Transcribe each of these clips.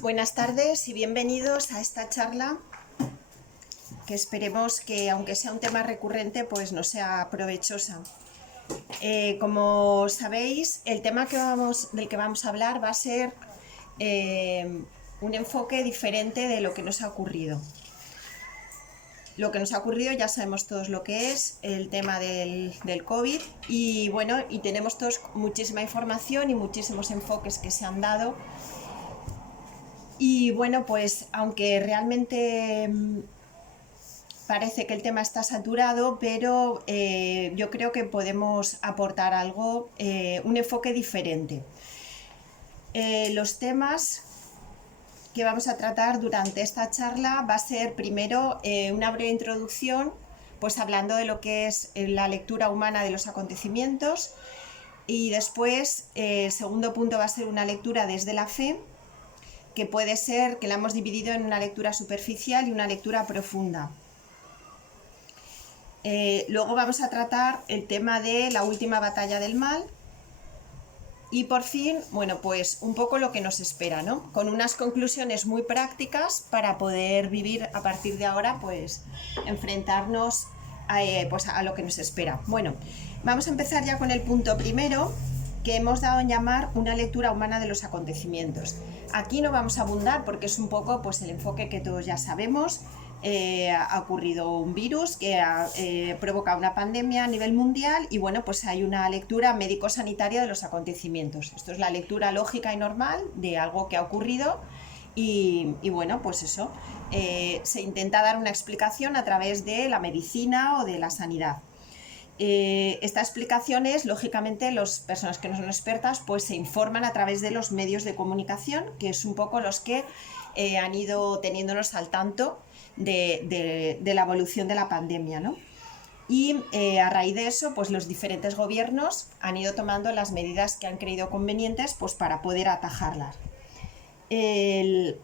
Buenas tardes y bienvenidos a esta charla que esperemos que, aunque sea un tema recurrente, pues no sea provechosa. Como sabéis, el tema del que vamos a hablar va a ser un enfoque diferente de lo que nos ha ocurrido. Lo que nos ha ocurrido ya sabemos todos lo que es el tema del COVID y bueno, y tenemos todos muchísima información y muchísimos enfoques que se han dado. Y bueno, pues aunque realmente parece que el tema está saturado, pero yo creo que podemos aportar algo, un enfoque diferente. Los temas que vamos a tratar durante esta charla va a ser primero una breve introducción, pues hablando de lo que es la lectura humana de los acontecimientos, y después el segundo punto va a ser una lectura desde la fe, que puede ser que la hemos dividido en una lectura superficial y una lectura profunda. Luego vamos a tratar el tema de la última batalla del mal y por fin, bueno, pues un poco lo que nos espera, ¿no? Con unas conclusiones muy prácticas para poder vivir a partir de ahora, pues enfrentarnos pues a lo que nos espera. Bueno, vamos a empezar ya con el punto primero, que hemos dado en llamar una lectura humana de los acontecimientos. Aquí no vamos a abundar porque es un poco pues el enfoque que todos ya sabemos. Ha ocurrido un virus que ha provocado una pandemia a nivel mundial y bueno, pues hay una lectura médico-sanitaria de los acontecimientos. Esto es la lectura lógica y normal de algo que ha ocurrido y bueno, pues eso, se intenta dar una explicación a través de la medicina o de la sanidad. Esta explicación es, lógicamente, las personas que no son expertas pues se informan a través de los medios de comunicación, que es un poco los que han ido teniéndonos al tanto de la evolución de la pandemia, ¿no? Y a raíz de eso, pues los diferentes gobiernos han ido tomando las medidas que han creído convenientes pues, para poder atajarlas. El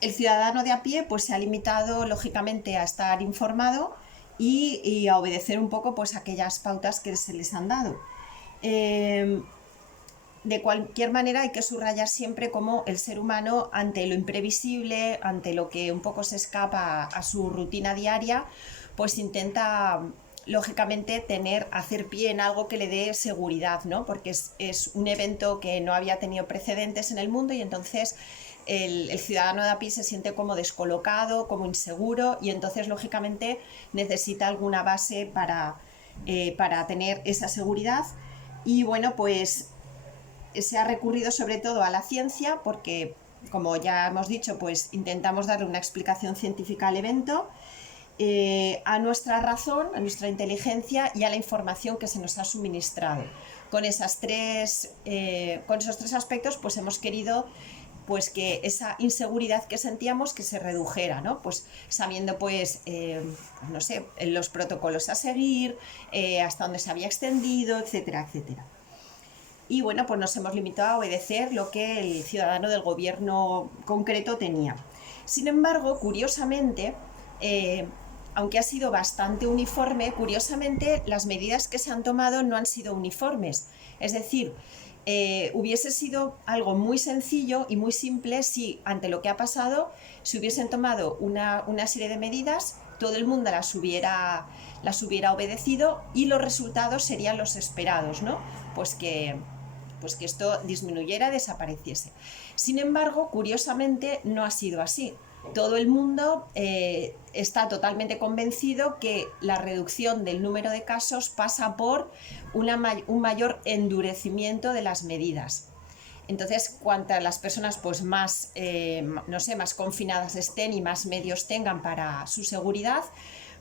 ciudadano de a pie pues, se ha limitado, lógicamente, a estar informado y a obedecer un poco pues, aquellas pautas que se les han dado. De cualquier manera, hay que subrayar siempre cómo el ser humano, ante lo imprevisible, ante lo que un poco se escapa a su rutina diaria, pues intenta, lógicamente, hacer pie en algo que le dé seguridad, ¿no? Porque es un evento que no había tenido precedentes en el mundo y entonces el ciudadano de a pie se siente como descolocado, como inseguro y entonces, lógicamente, necesita alguna base para tener esa seguridad. Y bueno, pues se ha recurrido sobre todo a la ciencia porque, como ya hemos dicho, pues intentamos darle una explicación científica al evento, a nuestra razón, a nuestra inteligencia y a la información que se nos ha suministrado. Con esos tres aspectos pues hemos querido pues que esa inseguridad que sentíamos que se redujera, ¿no? Pues sabiendo pues no sé, los protocolos a seguir, hasta dónde se había extendido, etcétera, etcétera. Y bueno, pues nos hemos limitado a obedecer lo que el ciudadano del gobierno concreto tenía. Sin embargo, curiosamente, aunque ha sido bastante uniforme, curiosamente las medidas que se han tomado no han sido uniformes. Es decir, hubiese sido algo muy sencillo y muy simple si ante lo que ha pasado se hubiesen tomado una serie de medidas, todo el mundo las hubiera obedecido y los resultados serían los esperados, ¿no? Pues que esto disminuyera, desapareciese. Sin embargo, curiosamente, no ha sido así. Todo el mundo está totalmente convencido que la reducción del número de casos pasa por un mayor endurecimiento de las medidas. Entonces, cuantas las personas pues más, no sé, más confinadas estén y más medios tengan para su seguridad,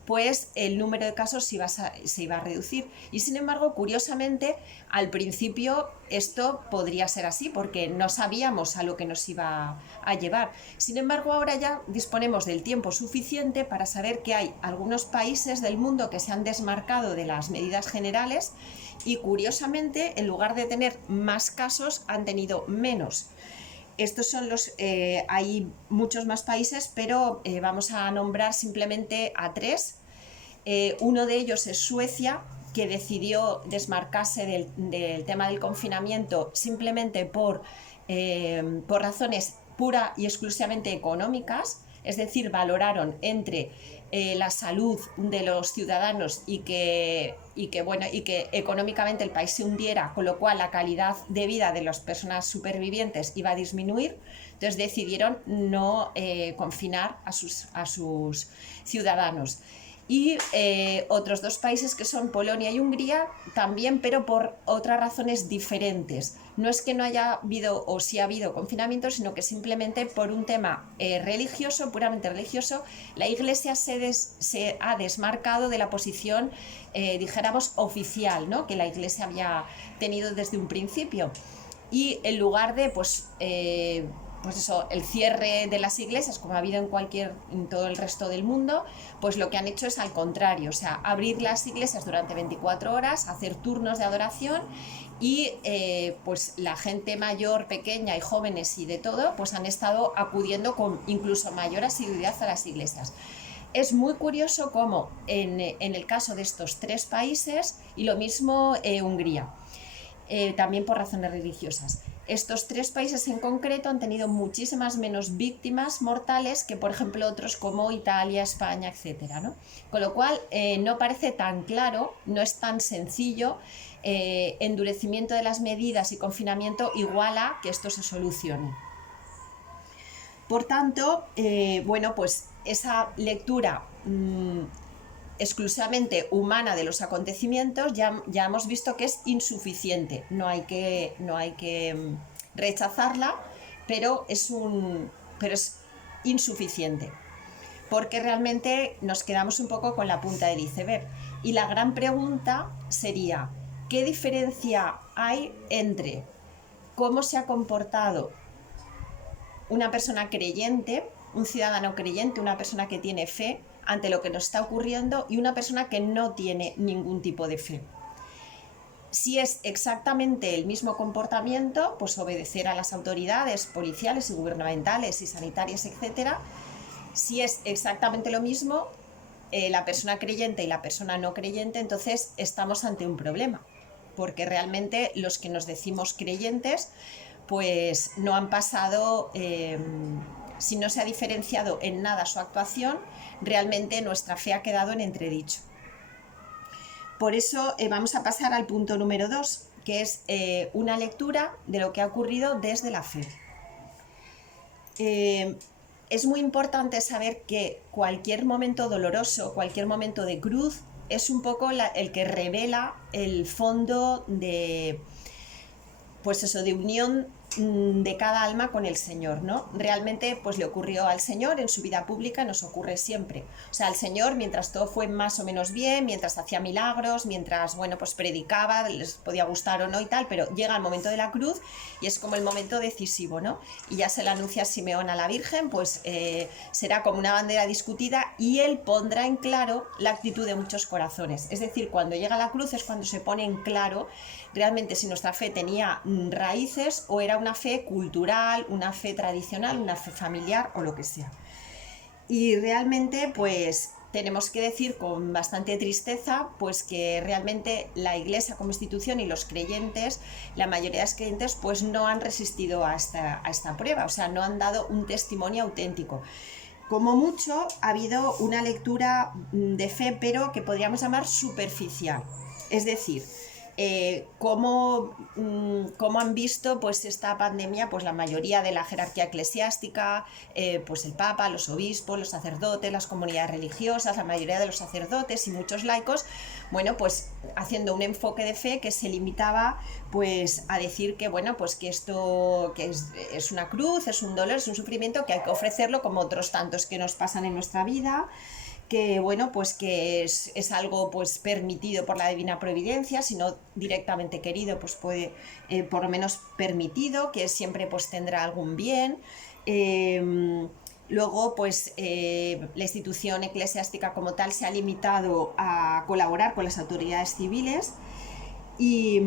pues el número de casos se iba a reducir. Y sin embargo, curiosamente, al principio esto podría ser así, porque no sabíamos a lo que nos iba a llevar. Sin embargo, ahora ya disponemos del tiempo suficiente para saber que hay algunos países del mundo que se han desmarcado de las medidas generales y, curiosamente, en lugar de tener más casos, han tenido menos. Estos son hay muchos más países, pero vamos a nombrar simplemente a tres. Uno de ellos es Suecia, que decidió desmarcarse del tema del confinamiento simplemente por por razones pura y exclusivamente económicas, es decir, valoraron entre la salud de los ciudadanos y que económicamente el país se hundiera, con lo cual la calidad de vida de las personas supervivientes iba a disminuir. Entonces decidieron no confinar a sus ciudadanos. Y otros dos países que son Polonia y Hungría también, pero por otras razones diferentes. No es que no haya habido o sí ha habido confinamiento, sino que simplemente por un tema religioso, puramente religioso, la Iglesia se ha desmarcado de la posición, dijéramos, oficial, ¿no?, que la Iglesia había tenido desde un principio. Y en lugar de, pues eso, el cierre de las iglesias, como ha habido en todo el resto del mundo, pues lo que han hecho es al contrario, o sea, abrir las iglesias durante 24 horas, hacer turnos de adoración y pues la gente mayor, pequeña y jóvenes y de todo, pues han estado acudiendo con incluso mayor asiduidad a las iglesias. Es muy curioso cómo en el caso de estos tres países, y lo mismo Hungría, también por razones religiosas, estos tres países en concreto han tenido muchísimas menos víctimas mortales que, por ejemplo, otros como Italia, España, etcétera, ¿no? Con lo cual, no parece tan claro, no es tan sencillo, endurecimiento de las medidas y confinamiento igual a que esto se solucione. Por tanto, bueno, pues esa lectura exclusivamente humana de los acontecimientos ya hemos visto que es insuficiente, no hay que rechazarla, pero es insuficiente, porque realmente nos quedamos un poco con la punta del iceberg. Y la gran pregunta sería, ¿qué diferencia hay entre cómo se ha comportado una persona creyente, un ciudadano creyente, una persona que tiene fe ante lo que nos está ocurriendo, y una persona que no tiene ningún tipo de fe? Si es exactamente el mismo comportamiento, pues obedecer a las autoridades policiales y gubernamentales y sanitarias, etcétera. Si es exactamente lo mismo, la persona creyente y la persona no creyente, entonces estamos ante un problema, porque realmente los que nos decimos creyentes, pues no han pasado, si no se ha diferenciado en nada su actuación, realmente nuestra fe ha quedado en entredicho. Por eso vamos a pasar al punto número 2, que es una lectura de lo que ha ocurrido desde la fe. Es muy importante saber que cualquier momento doloroso, cualquier momento de cruz, es un poco el que revela el fondo de, pues eso, de unión de cada alma con el Señor, ¿no? Realmente pues le ocurrió al Señor en su vida pública, nos ocurre siempre. O sea, al Señor, mientras todo fue más o menos bien, mientras hacía milagros, mientras, bueno, pues predicaba, les podía gustar o no y tal, pero llega el momento de la cruz y es como el momento decisivo, ¿no? Y ya se le anuncia a Simeón a la Virgen, pues será como una bandera discutida y él pondrá en claro la actitud de muchos corazones. Es decir, cuando llega la cruz es cuando se pone en claro realmente si nuestra fe tenía raíces o era una fe cultural, una fe tradicional, una fe familiar o lo que sea. Y realmente pues tenemos que decir con bastante tristeza pues que realmente la Iglesia como institución y los creyentes, la mayoría de los creyentes pues no han resistido a esta prueba, o sea, no han dado un testimonio auténtico. Como mucho ha habido una lectura de fe, pero que podríamos llamar superficial, es decir, cómo han visto pues esta pandemia pues la mayoría de la jerarquía eclesiástica, pues el Papa, los obispos, los sacerdotes, las comunidades religiosas, la mayoría de los sacerdotes y muchos laicos, bueno, pues haciendo un enfoque de fe que se limitaba pues a decir que bueno, pues que esto que es una cruz, es un dolor, es un sufrimiento que hay que ofrecerlo como otros tantos que nos pasan en nuestra vida, que bueno, pues que es algo pues permitido por la divina providencia, si no directamente querido, pues puede por lo menos permitido, que siempre pues tendrá algún bien. Luego pues la institución eclesiástica como tal se ha limitado a colaborar con las autoridades civiles y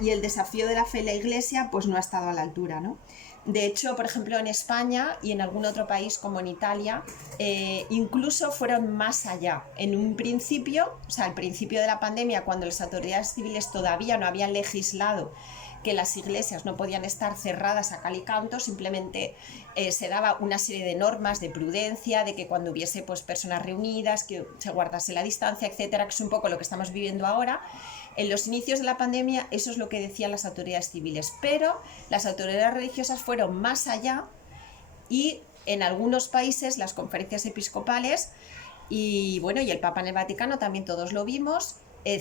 el desafío de la fe en la Iglesia pues no ha estado a la altura, ¿no? De hecho, por ejemplo, en España y en algún otro país como en Italia, incluso fueron más allá. En un principio, o sea, al principio de la pandemia, cuando las autoridades civiles todavía no habían legislado que las iglesias no podían estar cerradas a cal y canto, simplemente se daba una serie de normas de prudencia, de que cuando hubiese pues, personas reunidas, que se guardase la distancia, etcétera, que es un poco lo que estamos viviendo ahora. En los inicios de la pandemia eso es lo que decían las autoridades civiles, pero las autoridades religiosas fueron más allá y en algunos países las conferencias episcopales y bueno, y el Papa en el Vaticano también todos lo vimos,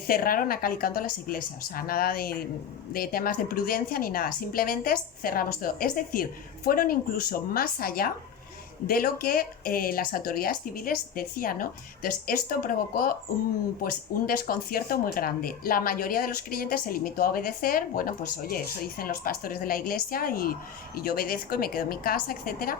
cerraron a cal y canto las iglesias, o sea, nada de temas de prudencia ni nada, simplemente cerramos todo. Es decir, fueron incluso más allá de lo que las autoridades civiles decían, ¿no? Entonces, esto provocó pues, un desconcierto muy grande. La mayoría de los creyentes se limitó a obedecer, bueno, pues oye, eso dicen los pastores de la iglesia y yo obedezco y me quedo en mi casa, etcétera.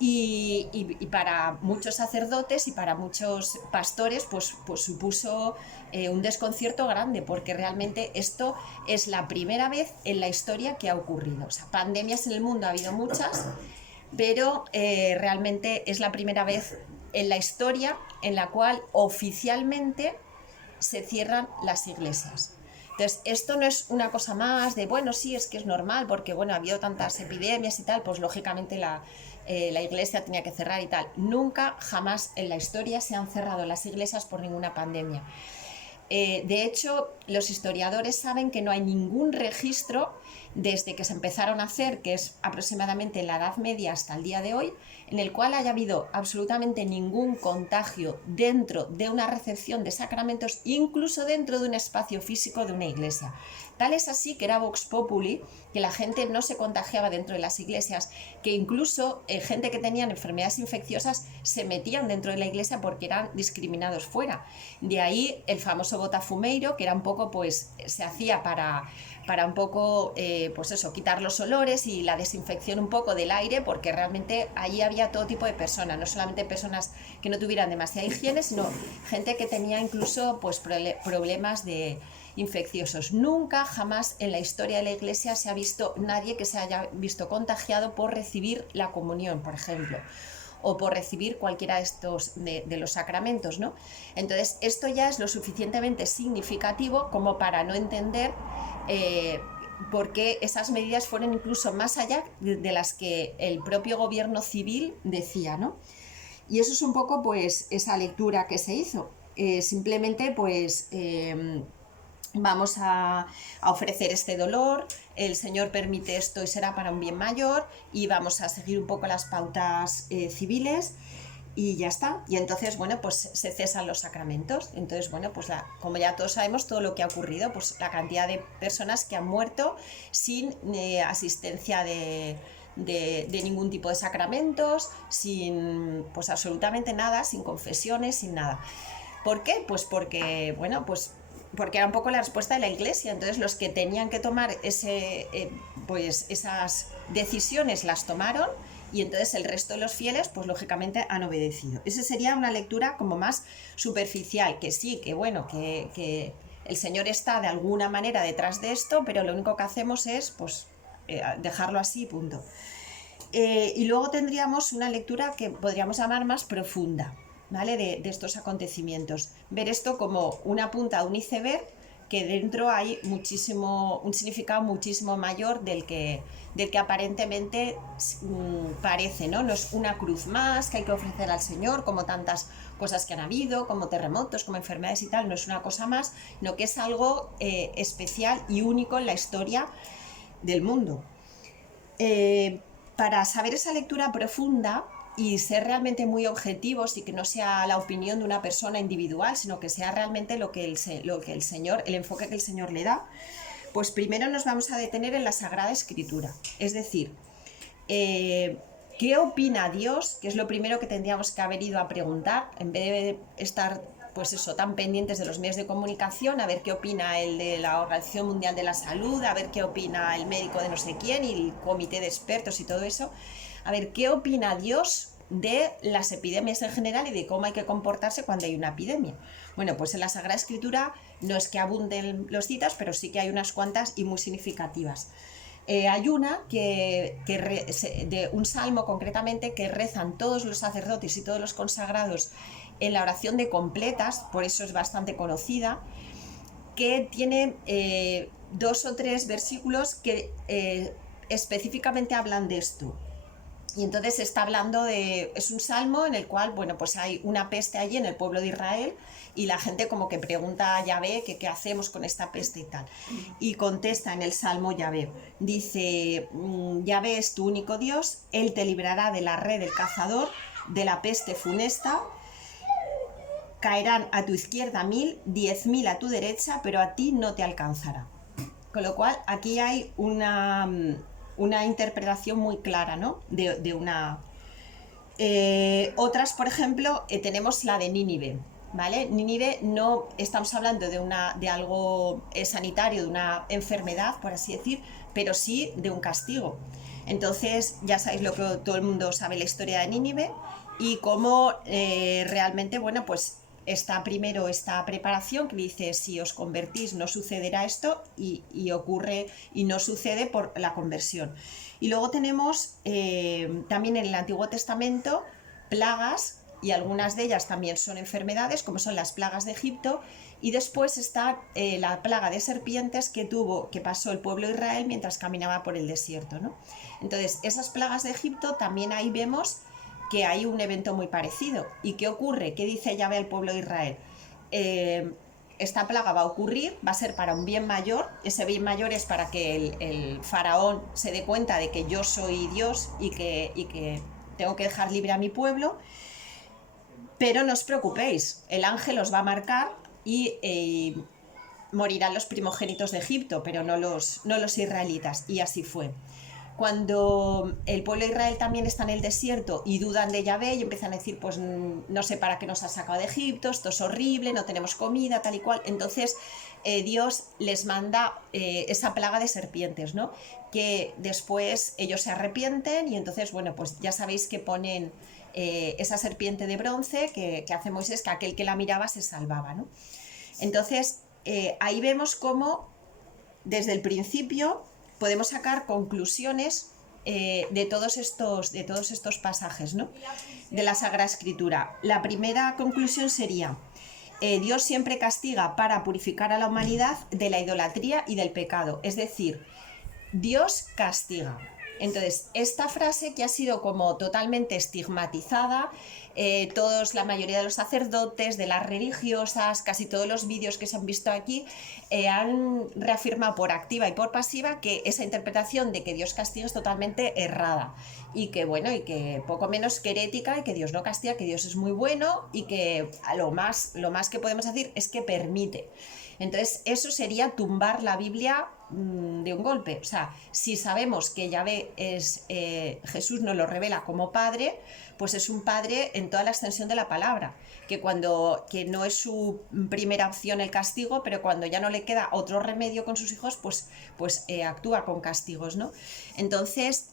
Y para muchos sacerdotes y para muchos pastores pues supuso un desconcierto grande, porque realmente esto es la primera vez en la historia que ha ocurrido. O sea, pandemias en el mundo ha habido muchas, pero realmente es la primera vez en la historia en la cual oficialmente se cierran las iglesias. Entonces, esto no es una cosa más de, bueno, sí, es que es normal, porque bueno, ha habido tantas epidemias y tal, pues lógicamente la iglesia tenía que cerrar y tal. Nunca, jamás en la historia se han cerrado las iglesias por ninguna pandemia. De hecho, los historiadores saben que no hay ningún registro desde que se empezaron a hacer, que es aproximadamente en la Edad Media hasta el día de hoy, en el cual haya habido absolutamente ningún contagio dentro de una recepción de sacramentos, incluso dentro de un espacio físico de una iglesia. Tal es así que era Vox Populi, que la gente no se contagiaba dentro de las iglesias, que incluso gente que tenían enfermedades infecciosas se metían dentro de la iglesia porque eran discriminados fuera. De ahí el famoso botafumeiro, que era un poco, pues, se hacía para un poco, pues eso, quitar los olores y la desinfección un poco del aire, porque realmente allí había todo tipo de personas, no solamente personas que no tuvieran demasiada higiene, sino gente que tenía incluso pues problemas infecciosos. Nunca, jamás en la historia de la iglesia se ha visto nadie que se haya visto contagiado por recibir la comunión, por ejemplo, o por recibir cualquiera de estos de los sacramentos, ¿no? Entonces, esto ya es lo suficientemente significativo como para no entender por qué esas medidas fueron incluso más allá de las que el propio gobierno civil decía, ¿no? Y eso es un poco, pues, esa lectura que se hizo. Simplemente, pues, vamos a ofrecer este dolor, el Señor permite esto y será para un bien mayor, y vamos a seguir un poco las pautas civiles y ya está. Y entonces, bueno, pues se cesan los sacramentos. Entonces, bueno, pues como ya todos sabemos todo lo que ha ocurrido, pues la cantidad de personas que han muerto sin asistencia de ningún tipo de sacramentos, sin pues absolutamente nada, sin confesiones, sin nada. ¿Por qué? Pues porque, bueno, pues porque era un poco la respuesta de la iglesia. Entonces los que tenían que tomar pues esas decisiones las tomaron, y entonces el resto de los fieles pues lógicamente han obedecido. Esa sería una lectura como más superficial, que sí, que bueno, que el Señor está de alguna manera detrás de esto, pero lo único que hacemos es pues dejarlo así, punto. Y luego tendríamos una lectura que podríamos llamar más profunda, ¿vale? De estos acontecimientos. Ver esto como una punta de un iceberg, que dentro hay un significado muchísimo mayor del que aparentemente parece, ¿no? No es una cruz más que hay que ofrecer al Señor, como tantas cosas que han habido, como terremotos, como enfermedades y tal, no es una cosa más, sino que es algo especial y único en la historia del mundo. Para saber esa lectura profunda y ser realmente muy objetivos, y que no sea la opinión de una persona individual, sino que sea realmente lo que el Señor, el enfoque que el Señor le da, pues primero nos vamos a detener en la Sagrada Escritura. Es decir, ¿qué opina Dios? Que es lo primero que tendríamos que haber ido a preguntar, en vez de estar pues eso, tan pendientes de los medios de comunicación, a ver qué opina el de la Organización Mundial de la Salud, a ver qué opina el médico de no sé quién y el comité de expertos y todo eso. A ver, ¿qué opina Dios de las epidemias en general y de cómo hay que comportarse cuando hay una epidemia? Bueno, pues en la Sagrada Escritura no es que abunden los citas, pero sí que hay unas cuantas y muy significativas. Hay una de un salmo concretamente que rezan todos los sacerdotes y todos los consagrados en la oración de completas, por eso es bastante conocida, que tiene 2 o 3 versículos que específicamente hablan de esto. Y entonces está hablando de, es un salmo en el cual, bueno, pues hay una peste allí en el pueblo de Israel y la gente como que pregunta a Yahvé que qué hacemos con esta peste y tal. Y contesta en el salmo Yahvé, dice, Yahvé es tu único Dios, Él te librará de la red del cazador, de la peste funesta, caerán a tu izquierda 1000, 10.000 a tu derecha, pero a ti no te alcanzará. Con lo cual aquí hay una interpretación muy clara, ¿no? De una... otras, por ejemplo, tenemos la de Nínive, ¿vale? Nínive no estamos hablando de algo sanitario, de una enfermedad, por así decir, pero sí de un castigo. Entonces, ya sabéis lo que todo el mundo sabe, la historia de Nínive y cómo realmente, bueno, pues está primero esta preparación que dice, si os convertís no sucederá esto, y ocurre y no sucede por la conversión. Y luego tenemos también en el Antiguo Testamento plagas, y algunas de ellas también son enfermedades, como son las plagas de Egipto, y después está la plaga de serpientes que pasó el pueblo de Israel mientras caminaba por el desierto, ¿no? Entonces, esas plagas de Egipto también ahí vemos que hay un evento muy parecido. ¿Y qué ocurre? ¿Qué dice Yahvé al pueblo de Israel? Esta plaga va a ocurrir, va a ser para un bien mayor. Ese bien mayor es para que el faraón se dé cuenta de que yo soy Dios y que tengo que dejar libre a mi pueblo. Pero no os preocupéis, el ángel os va a marcar y morirán los primogénitos de Egipto, pero no los israelitas. Y así fue. Cuando el pueblo de Israel también está en el desierto y dudan de Yahvé y empiezan a decir, pues no sé para qué nos ha sacado de Egipto, esto es horrible, no tenemos comida, tal y cual, entonces Dios les manda esa plaga de serpientes, ¿no? Que después ellos se arrepienten y entonces, bueno, pues ya sabéis que ponen esa serpiente de bronce que hace Moisés, que aquel que la miraba se salvaba, ¿no? Entonces ahí vemos cómo desde el principio podemos sacar conclusiones de todos estos pasajes, ¿no? De la Sagrada Escritura. La primera conclusión sería, Dios siempre castiga para purificar a la humanidad de la idolatría y del pecado. Es decir, Dios castiga. Entonces, esta frase que ha sido como totalmente estigmatizada, la mayoría de los sacerdotes, de las religiosas, casi todos los vídeos que se han visto aquí, han reafirmado por activa y por pasiva que esa interpretación de que Dios castiga es totalmente errada y que, bueno, y que poco menos que herética, y que Dios no castiga, que Dios es muy bueno y que lo más que podemos decir es que permite. Entonces, eso sería tumbar la Biblia de un golpe. O sea, si sabemos que Yahvé es, Jesús nos lo revela como Padre, pues es un Padre en toda la extensión de la palabra, que no es su primera opción el castigo, pero cuando ya no le queda otro remedio con sus hijos, pues actúa con castigos, ¿no? Entonces,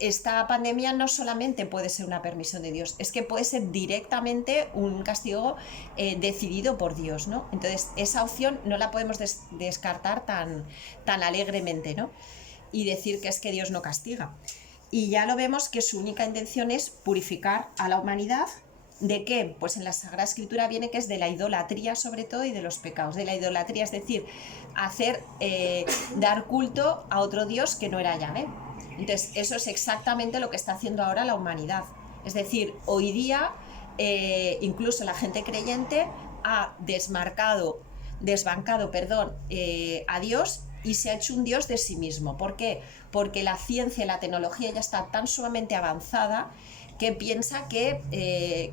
esta pandemia no solamente puede ser una permisión de Dios, es que puede ser directamente un castigo decidido por Dios, ¿no? Entonces, esa opción no la podemos descartar tan alegremente, ¿no? Y decir que es que Dios no castiga. Y ya lo vemos que su única intención es purificar a la humanidad. ¿De qué? Pues en la Sagrada Escritura viene que es de la idolatría sobre todo y de los pecados. De la idolatría, es decir, dar culto a otro Dios que no era Yahvé. Entonces, eso es exactamente lo que está haciendo ahora la humanidad. Es decir, hoy día, incluso la gente creyente ha desbancado, a Dios y se ha hecho un Dios de sí mismo. ¿Por qué? Porque la ciencia y la tecnología ya está tan sumamente avanzada que piensa que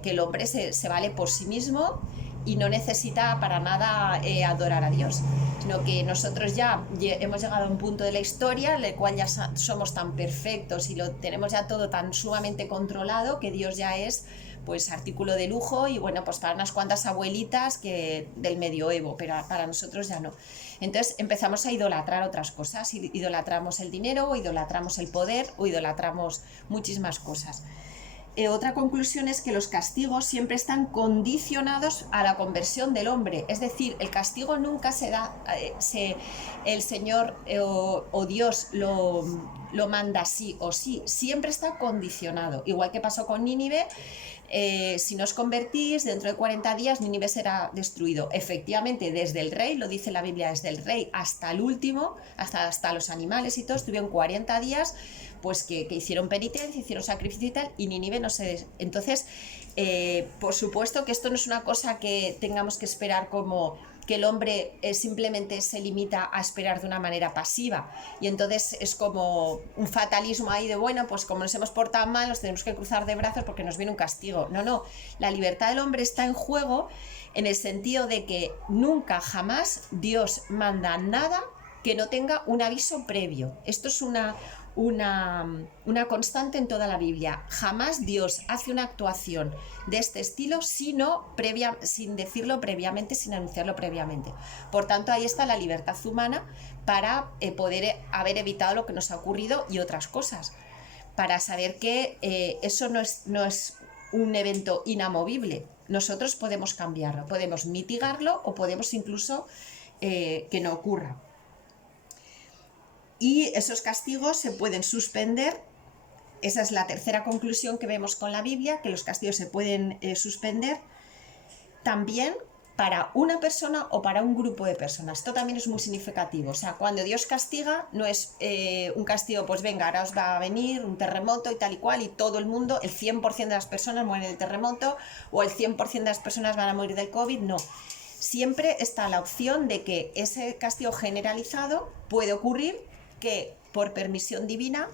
el hombre se vale por sí mismo y no necesita para nada adorar a Dios, sino que nosotros ya hemos llegado a un punto de la historia en el cual ya somos tan perfectos y lo tenemos ya todo tan sumamente controlado que Dios ya es pues artículo de lujo y bueno, pues para unas cuantas abuelitas del medioevo, pero para nosotros ya no. Entonces empezamos a idolatrar otras cosas, idolatramos el dinero o idolatramos el poder o idolatramos muchísimas cosas. Otra conclusión es que los castigos siempre están condicionados a la conversión del hombre, es decir, el castigo nunca se da, el Señor o Dios lo lo manda sí o sí, siempre está condicionado, igual que pasó con Nínive. Si no os convertís, dentro de 40 días Nínive será destruido. Efectivamente, desde el rey, lo dice la Biblia, desde el rey hasta el último, hasta los animales y todo, estuvieron 40 días pues que hicieron penitencia, hicieron sacrificio y tal, y Nínive no se... Entonces, por supuesto que esto no es una cosa que tengamos que esperar como que el hombre simplemente se limita a esperar de una manera pasiva, y entonces es como un fatalismo ahí de, bueno, pues como nos hemos portado mal, nos tenemos que cruzar de brazos porque nos viene un castigo. No, no, la libertad del hombre está en juego en el sentido de que nunca, jamás Dios manda nada que no tenga un aviso previo. Esto es una constante en toda la Biblia. Jamás Dios hace una actuación de este estilo sin decirlo previamente, sin anunciarlo previamente. Por tanto, ahí está la libertad humana para poder haber evitado lo que nos ha ocurrido y otras cosas, para saber que eso no es un evento inamovible. Nosotros podemos cambiarlo, podemos mitigarlo o podemos incluso que no ocurra. Y esos castigos se pueden suspender. Esa es la tercera conclusión que vemos con la Biblia, que los castigos se pueden suspender también para una persona o para un grupo de personas. Esto también es muy significativo. O sea, cuando Dios castiga, no es un castigo, pues venga, ahora os va a venir un terremoto y tal y cual, y todo el mundo, el 100% de las personas mueren del terremoto, o el 100% de las personas van a morir del COVID. No. Siempre está la opción de que ese castigo generalizado puede ocurrir, que por permisión divina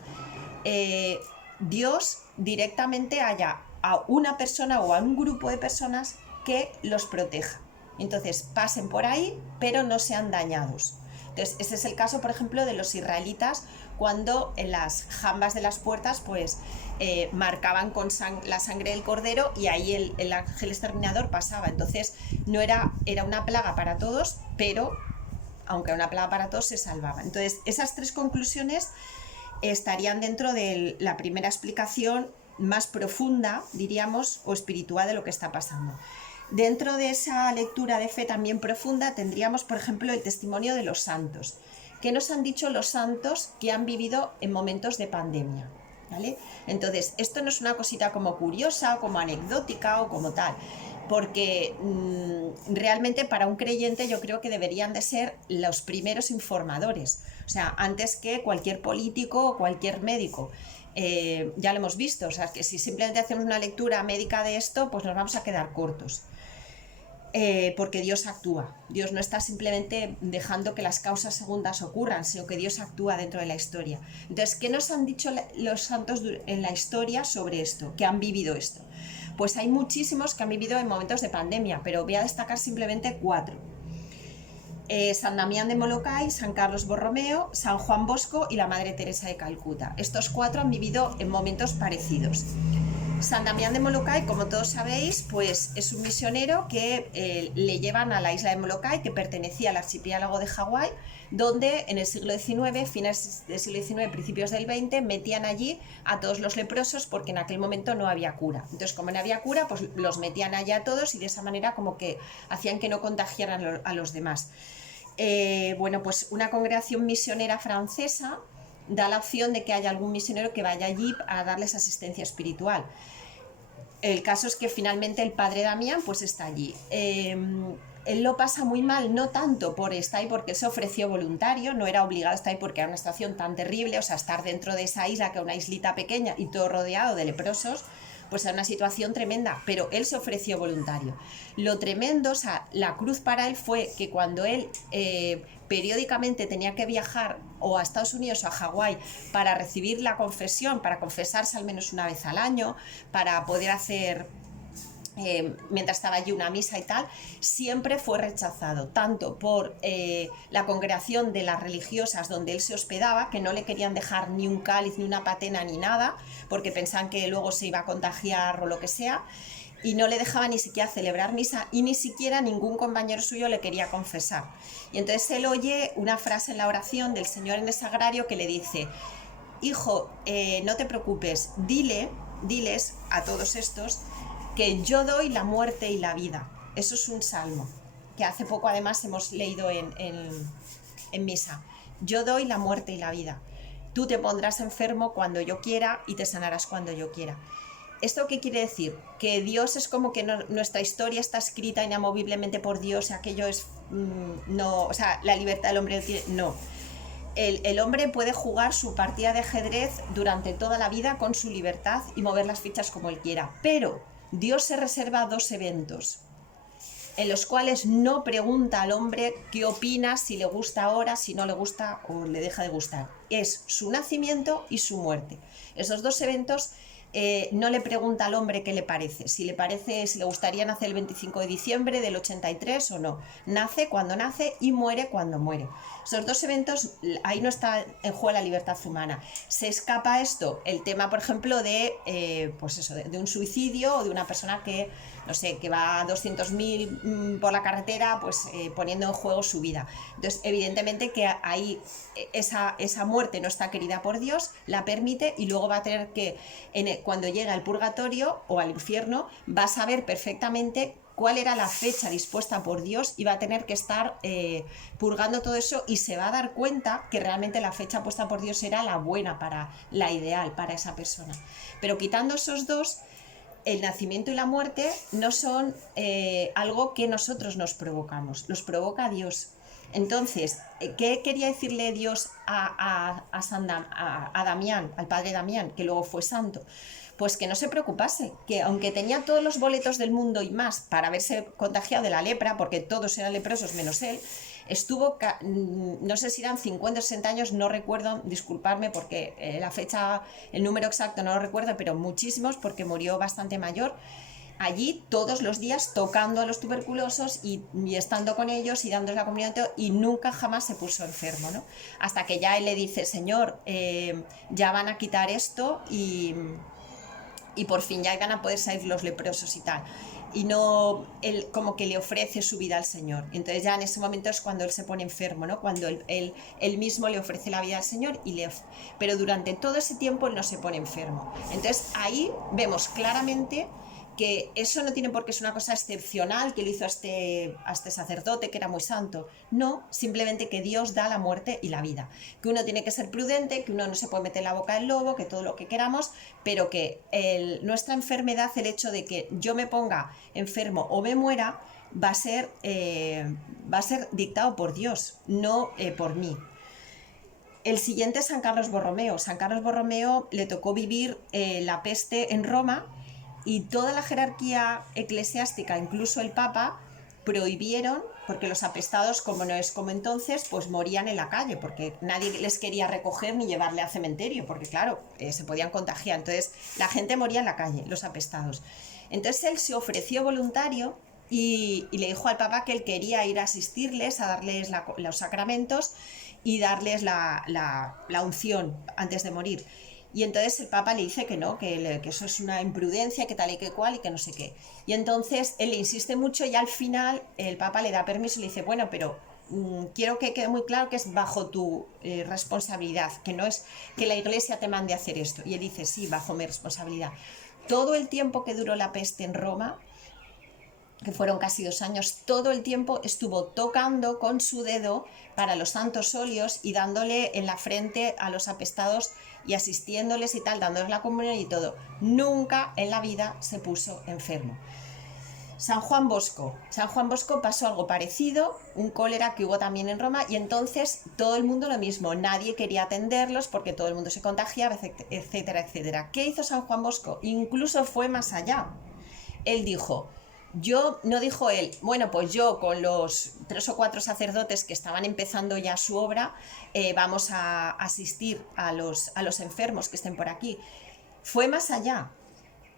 Dios directamente haya a una persona o a un grupo de personas que los proteja. Entonces pasen por ahí, pero no sean dañados. Entonces, ese es el caso, por ejemplo, de los israelitas, cuando en las jambas de las puertas pues marcaban con la sangre del cordero, y ahí el ángel exterminador pasaba. Entonces era una plaga para todos, pero aunque era una plaga para todos, se salvaba. Entonces, esas tres conclusiones estarían dentro de la primera explicación más profunda, diríamos, o espiritual de lo que está pasando. Dentro de esa lectura de fe también profunda tendríamos, por ejemplo, el testimonio de los santos. ¿Qué nos han dicho los santos que han vivido en momentos de pandemia? ¿Vale? Entonces, esto no es una cosita como curiosa, o como anecdótica o como tal, porque realmente para un creyente yo creo que deberían de ser los primeros informadores, o sea, antes que cualquier político o cualquier médico. Ya lo hemos visto, o sea, que si simplemente hacemos una lectura médica de esto, pues nos vamos a quedar cortos. Porque Dios actúa. Dios no está simplemente dejando que las causas segundas ocurran, sino que Dios actúa dentro de la historia. Entonces, ¿qué nos han dicho los santos en la historia sobre esto? Que han vivido esto. Pues hay muchísimos que han vivido en momentos de pandemia, pero voy a destacar simplemente 4. San Damián de Molokai, San Carlos Borromeo, San Juan Bosco y la Madre Teresa de Calcuta. Estos 4 han vivido en momentos parecidos. San Damián de Molokai, como todos sabéis, pues es un misionero que le llevan a la isla de Molokai, que pertenecía al archipiélago de Hawái, donde en el siglo XIX, finales del siglo XIX, principios del XX, metían allí a todos los leprosos, porque en aquel momento no había cura. Entonces, como no había cura, pues los metían allá a todos, y de esa manera como que hacían que no contagiaran a los demás. Bueno, pues una congregación misionera francesa da la opción de que haya algún misionero que vaya allí a darles asistencia espiritual. El caso es que finalmente el padre Damián pues está allí. Él lo pasa muy mal, no tanto por estar ahí porque él se ofreció voluntario, no era obligado a estar ahí porque era una situación tan terrible, o sea, estar dentro de esa isla, que es una islita pequeña y todo rodeado de leprosos, pues era una situación tremenda, pero él se ofreció voluntario. Lo tremendo, o sea, la cruz para él fue que cuando él periódicamente tenía que viajar o a Estados Unidos o a Hawái para recibir la confesión, para confesarse al menos una vez al año, para poder hacer, mientras estaba allí, una misa y tal, siempre fue rechazado, tanto por la congregación de las religiosas donde él se hospedaba, que no le querían dejar ni un cáliz, ni una patena, ni nada, porque pensaban que luego se iba a contagiar o lo que sea, y no le dejaba ni siquiera celebrar misa, y ni siquiera ningún compañero suyo le quería confesar. Y entonces él oye una frase en la oración del Señor en el Sagrario que le dice: hijo, no te preocupes, diles a todos estos que yo doy la muerte y la vida. Eso es un salmo que hace poco además hemos leído en misa. Yo doy la muerte y la vida. tú te pondrás enfermo cuando yo quiera y te sanarás cuando yo quiera. ¿Esto qué quiere decir? Que Dios es como que nuestra historia está escrita inamoviblemente por Dios, aquello es, no, o sea, la libertad del hombre no. El hombre puede jugar su partida de ajedrez durante toda la vida con su libertad y mover las fichas como él quiera, pero Dios se reserva 2 eventos en los cuales no pregunta al hombre qué opina, si le gusta ahora, si no le gusta o le deja de gustar. Es su nacimiento y su muerte. Esos 2 eventos no le pregunta al hombre qué le parece, si le gustaría nacer el 25 de diciembre del 83 o no. Nace cuando nace y muere cuando muere. Esos 2 eventos, ahí no está en juego la libertad humana. Se escapa esto, el tema, por ejemplo, pues eso, de un suicidio o de una persona que, no sé, que va a 200.000 por la carretera, pues poniendo en juego su vida. Entonces, evidentemente que ahí esa muerte no está querida por Dios, la permite, y luego va a tener que, cuando llega al purgatorio o al infierno, va a saber perfectamente cuál era la fecha dispuesta por Dios y va a tener que estar purgando todo eso, y se va a dar cuenta que realmente la fecha puesta por Dios era la buena, la ideal para esa persona. Pero quitando esos 2, el nacimiento y la muerte no son algo que nosotros nos provocamos, los provoca Dios. Entonces, ¿qué quería decirle Dios a Damián, al padre Damián, que luego fue santo? Pues que no se preocupase, que aunque tenía todos los boletos del mundo y más para haberse contagiado de la lepra, porque todos eran leprosos menos él, estuvo, no sé si eran 50 o 60 años, no recuerdo, disculparme porque la fecha, el número exacto no lo recuerdo, pero muchísimos, porque murió bastante mayor, allí todos los días tocando a los tuberculosos y estando con ellos y dándoles la comunión, y nunca jamás se puso enfermo, ¿no? Hasta que ya él le dice, Señor, ya van a quitar esto y por fin ya van a poder salir los leprosos y tal. Y no, él como que le ofrece su vida al Señor. Entonces ya en ese momento es cuando él se pone enfermo, ¿no? Cuando él mismo le ofrece la vida al Señor, pero durante todo ese tiempo él no se pone enfermo. Entonces ahí vemos claramente que eso no tiene por qué ser una cosa excepcional que le hizo a este sacerdote que era muy santo. No, simplemente que Dios da la muerte y la vida. Que uno tiene que ser prudente, que uno no se puede meter en la boca del lobo, que todo lo que queramos, pero que nuestra enfermedad, el hecho de que yo me ponga enfermo o me muera, va a ser dictado por Dios, no por mí. El siguiente es San Carlos Borromeo. San Carlos Borromeo le tocó vivir la peste en Roma, y toda la jerarquía eclesiástica, incluso el Papa, prohibieron, porque los apestados, como no es como entonces, pues morían en la calle, porque nadie les quería recoger ni llevarle al cementerio, porque claro, se podían contagiar. Entonces la gente moría en la calle, los apestados. Entonces él se ofreció voluntario y le dijo al Papa que él quería ir a asistirles, a darles los sacramentos y darles la unción antes de morir. Y entonces el Papa le dice que no, que eso es una imprudencia, que tal y que cual, y que no sé qué. Y entonces él le insiste mucho, y al final el Papa le da permiso y le dice, bueno, pero quiero que quede muy claro que es bajo tu responsabilidad, que no es que la Iglesia te mande a hacer esto. Y él dice, sí, bajo mi responsabilidad. Todo el tiempo que duró la peste en Roma, que fueron casi 2 años, todo el tiempo estuvo tocando con su dedo para los santos óleos y dándole en la frente a los apestados y asistiéndoles y tal, dándoles la comunión y todo. Nunca en la vida se puso enfermo. San Juan Bosco. San Juan Bosco pasó algo parecido, un cólera que hubo también en Roma, y entonces todo el mundo lo mismo, nadie quería atenderlos porque todo el mundo se contagiaba, etcétera, etcétera. ¿Qué hizo San Juan Bosco? Incluso fue más allá. Él dijo, no dijo él, bueno, pues yo con los 3 o 4 sacerdotes que estaban empezando ya su obra, vamos a asistir a los enfermos que estén por aquí. Fue más allá.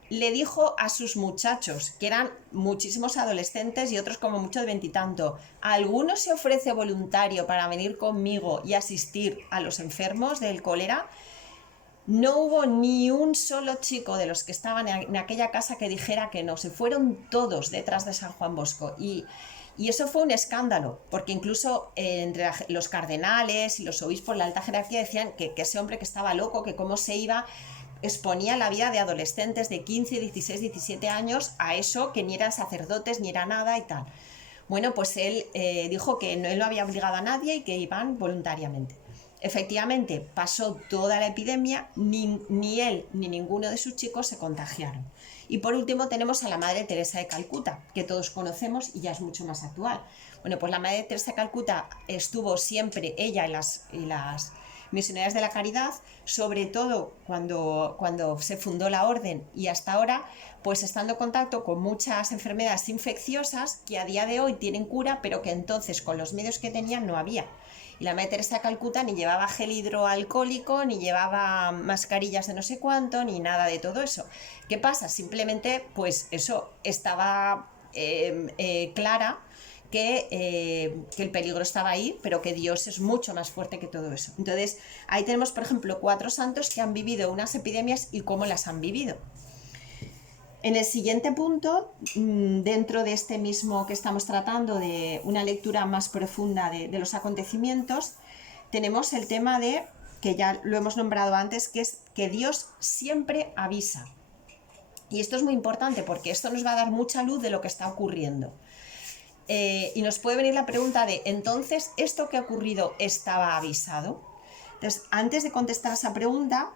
Le dijo a sus muchachos, que eran muchísimos adolescentes y otros como mucho de 20 y tanto, ¿alguno se ofrece voluntario para venir conmigo y asistir a los enfermos del cólera? No hubo ni un solo chico de los que estaban en aquella casa que dijera que no. Se fueron todos detrás de San Juan Bosco. Y eso fue un escándalo, porque incluso entre los cardenales y los obispos, la alta jerarquía, decían que ese hombre que estaba loco, que cómo se iba, exponía la vida de adolescentes de 15, 16, 17 años a eso, que ni eran sacerdotes ni era nada y tal. Bueno, pues él dijo que no, él no había obligado a nadie y que iban voluntariamente. Efectivamente, pasó toda la epidemia, ni él ni ninguno de sus chicos se contagiaron. Y por último tenemos a la Madre Teresa de Calcuta, que todos conocemos y ya es mucho más actual. Bueno, pues la Madre Teresa de Calcuta estuvo siempre, ella y las misioneras de la caridad, sobre todo cuando se fundó la orden y hasta ahora, pues estando en contacto con muchas enfermedades infecciosas que a día de hoy tienen cura, pero que entonces con los medios que tenían no había. Y la Madre Teresa de Calcuta ni llevaba gel hidroalcohólico, ni llevaba mascarillas de no sé cuánto, ni nada de todo eso. ¿Qué pasa? Simplemente, pues eso estaba clara que el peligro estaba ahí, pero que Dios es mucho más fuerte que todo eso. Entonces, ahí tenemos, por ejemplo, 4 santos que han vivido unas epidemias y cómo las han vivido. En el siguiente punto, dentro de este mismo que estamos tratando, de una lectura más profunda de los acontecimientos, tenemos el tema de, que ya lo hemos nombrado antes, que es que Dios siempre avisa. Y esto es muy importante porque esto nos va a dar mucha luz de lo que está ocurriendo. Y nos puede venir la pregunta de, entonces, ¿esto que ha ocurrido estaba avisado? Entonces, antes de contestar a esa pregunta,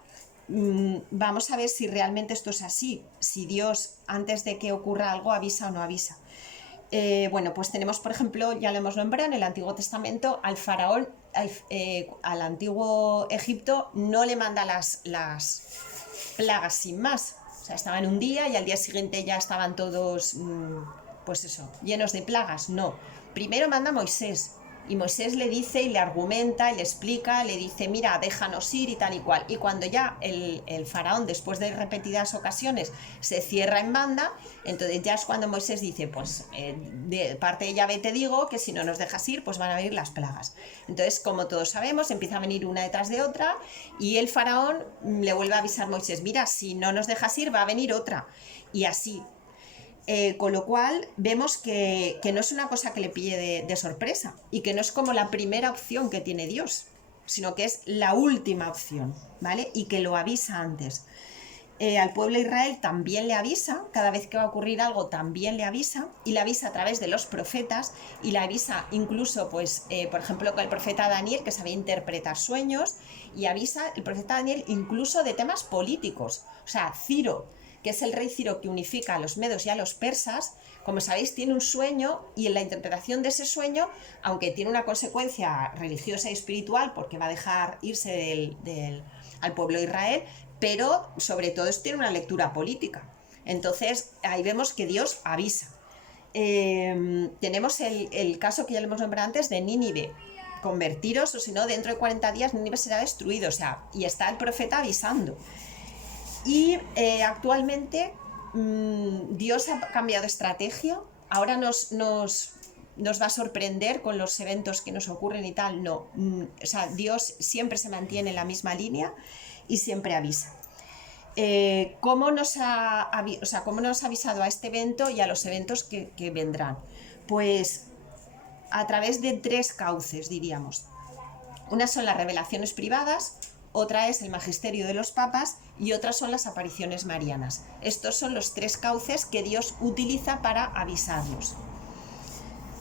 vamos a ver si realmente esto es así, si Dios, antes de que ocurra algo, avisa o no avisa. Bueno, pues tenemos, por ejemplo, ya lo hemos nombrado en el Antiguo Testamento, al faraón, al antiguo Egipto, no le manda las plagas sin más. O sea, estaban un día y al día siguiente ya estaban todos, pues eso, llenos de plagas. No, primero manda a Moisés. Y Moisés le dice y le argumenta y le explica, le dice, mira, déjanos ir y tal y cual. Y cuando ya el faraón, después de repetidas ocasiones, se cierra en banda, entonces ya es cuando Moisés dice, pues de parte de Yahvé te digo que si no nos dejas ir, pues van a venir las plagas. Entonces, como todos sabemos, empieza a venir una detrás de otra y el faraón le vuelve a avisar a Moisés, mira, si no nos dejas ir, va a venir otra. Y así. Con lo cual vemos que no es una cosa que le pille de sorpresa y que no es como la primera opción que tiene Dios, sino que es la última opción, ¿vale? Y que lo avisa antes. Al pueblo de Israel también le avisa, cada vez que va a ocurrir algo también le avisa, y le avisa a través de los profetas, y le avisa incluso, pues, por ejemplo, con el profeta Daniel, que sabía interpretar sueños, y avisa el profeta Daniel incluso de temas políticos. O sea, Ciro, que es el rey Ciro que unifica a los medos y a los persas, como sabéis, tiene un sueño y en la interpretación de ese sueño, aunque tiene una consecuencia religiosa y espiritual, porque va a dejar irse al pueblo de Israel, pero sobre todo tiene una lectura política. Entonces, ahí vemos que Dios avisa. Tenemos el caso que ya lo hemos nombrado antes de Nínive. Convertiros, o si no, dentro de 40 días Nínive será destruido. O sea, y está el profeta avisando. Y actualmente Dios ha cambiado de estrategia. Ahora nos va a sorprender con los eventos que nos ocurren y tal. No, o sea, Dios siempre se mantiene en la misma línea y siempre avisa. ¿Cómo nos ha avisado a este evento y a los eventos que vendrán? Pues a través de 3 cauces, diríamos. Una son las revelaciones privadas, otra es el magisterio de los papas y otras son las apariciones marianas. Estos son los 3 cauces que Dios utiliza para avisarnos.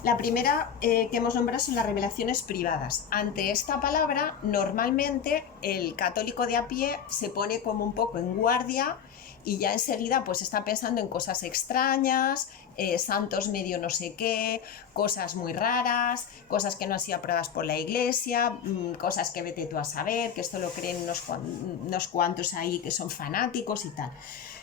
La primera que hemos nombrado son las revelaciones privadas. Ante esta palabra, normalmente el católico de a pie se pone como un poco en guardia y ya enseguida pues está pensando en cosas extrañas, santos medio no sé qué, cosas muy raras, cosas que no han sido aprobadas por la Iglesia, cosas que vete tú a saber, que esto lo creen unos cuantos ahí que son fanáticos y tal.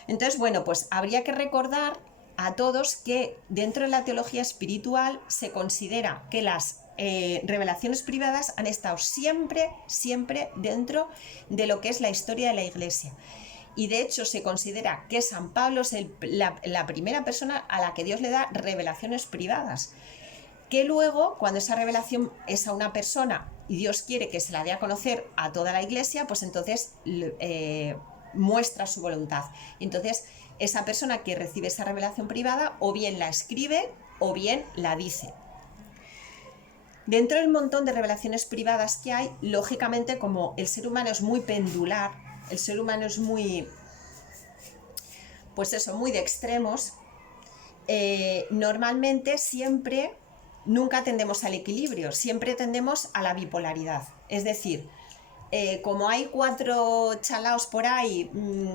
Entonces, bueno, pues habría que recordar a todos que dentro de la teología espiritual se considera que las revelaciones privadas han estado siempre dentro de lo que es la historia de la Iglesia. Y de hecho se considera que San Pablo es la primera persona a la que Dios le da revelaciones privadas. Que luego, cuando esa revelación es a una persona y Dios quiere que se la dé a conocer a toda la Iglesia, pues entonces muestra su voluntad. Entonces, esa persona que recibe esa revelación privada o bien la escribe o bien la dice. Dentro del montón de revelaciones privadas que hay, lógicamente, como el ser humano es muy pendular, el ser humano es muy, pues eso, muy de extremos, normalmente nunca tendemos al equilibrio, siempre tendemos a la bipolaridad. Es decir, como hay 4 chalaos por ahí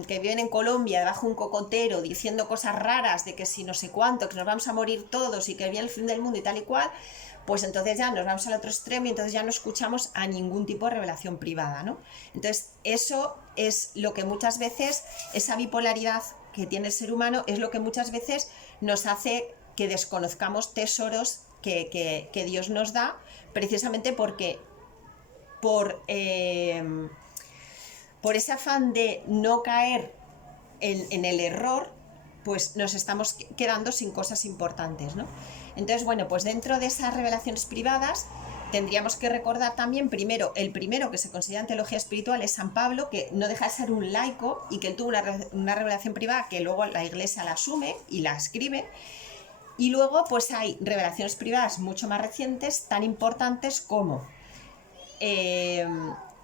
que viven en Colombia debajo de un cocotero diciendo cosas raras de que si no sé cuánto, que nos vamos a morir todos y que viene el fin del mundo y tal y cual, pues entonces ya nos vamos al otro extremo y entonces ya no escuchamos a ningún tipo de revelación privada, ¿no? Entonces eso es lo que muchas veces, esa bipolaridad que tiene el ser humano, es lo que muchas veces nos hace que desconozcamos tesoros que Dios nos da, precisamente porque por ese afán de no caer en el error, pues nos estamos quedando sin cosas importantes, ¿no? Entonces, bueno, pues dentro de esas revelaciones privadas tendríamos que recordar también primero, el primero que se considera en teología espiritual es San Pablo, que no deja de ser un laico y que él tuvo una revelación privada que luego la Iglesia la asume y la escribe. Y luego pues hay revelaciones privadas mucho más recientes, tan importantes como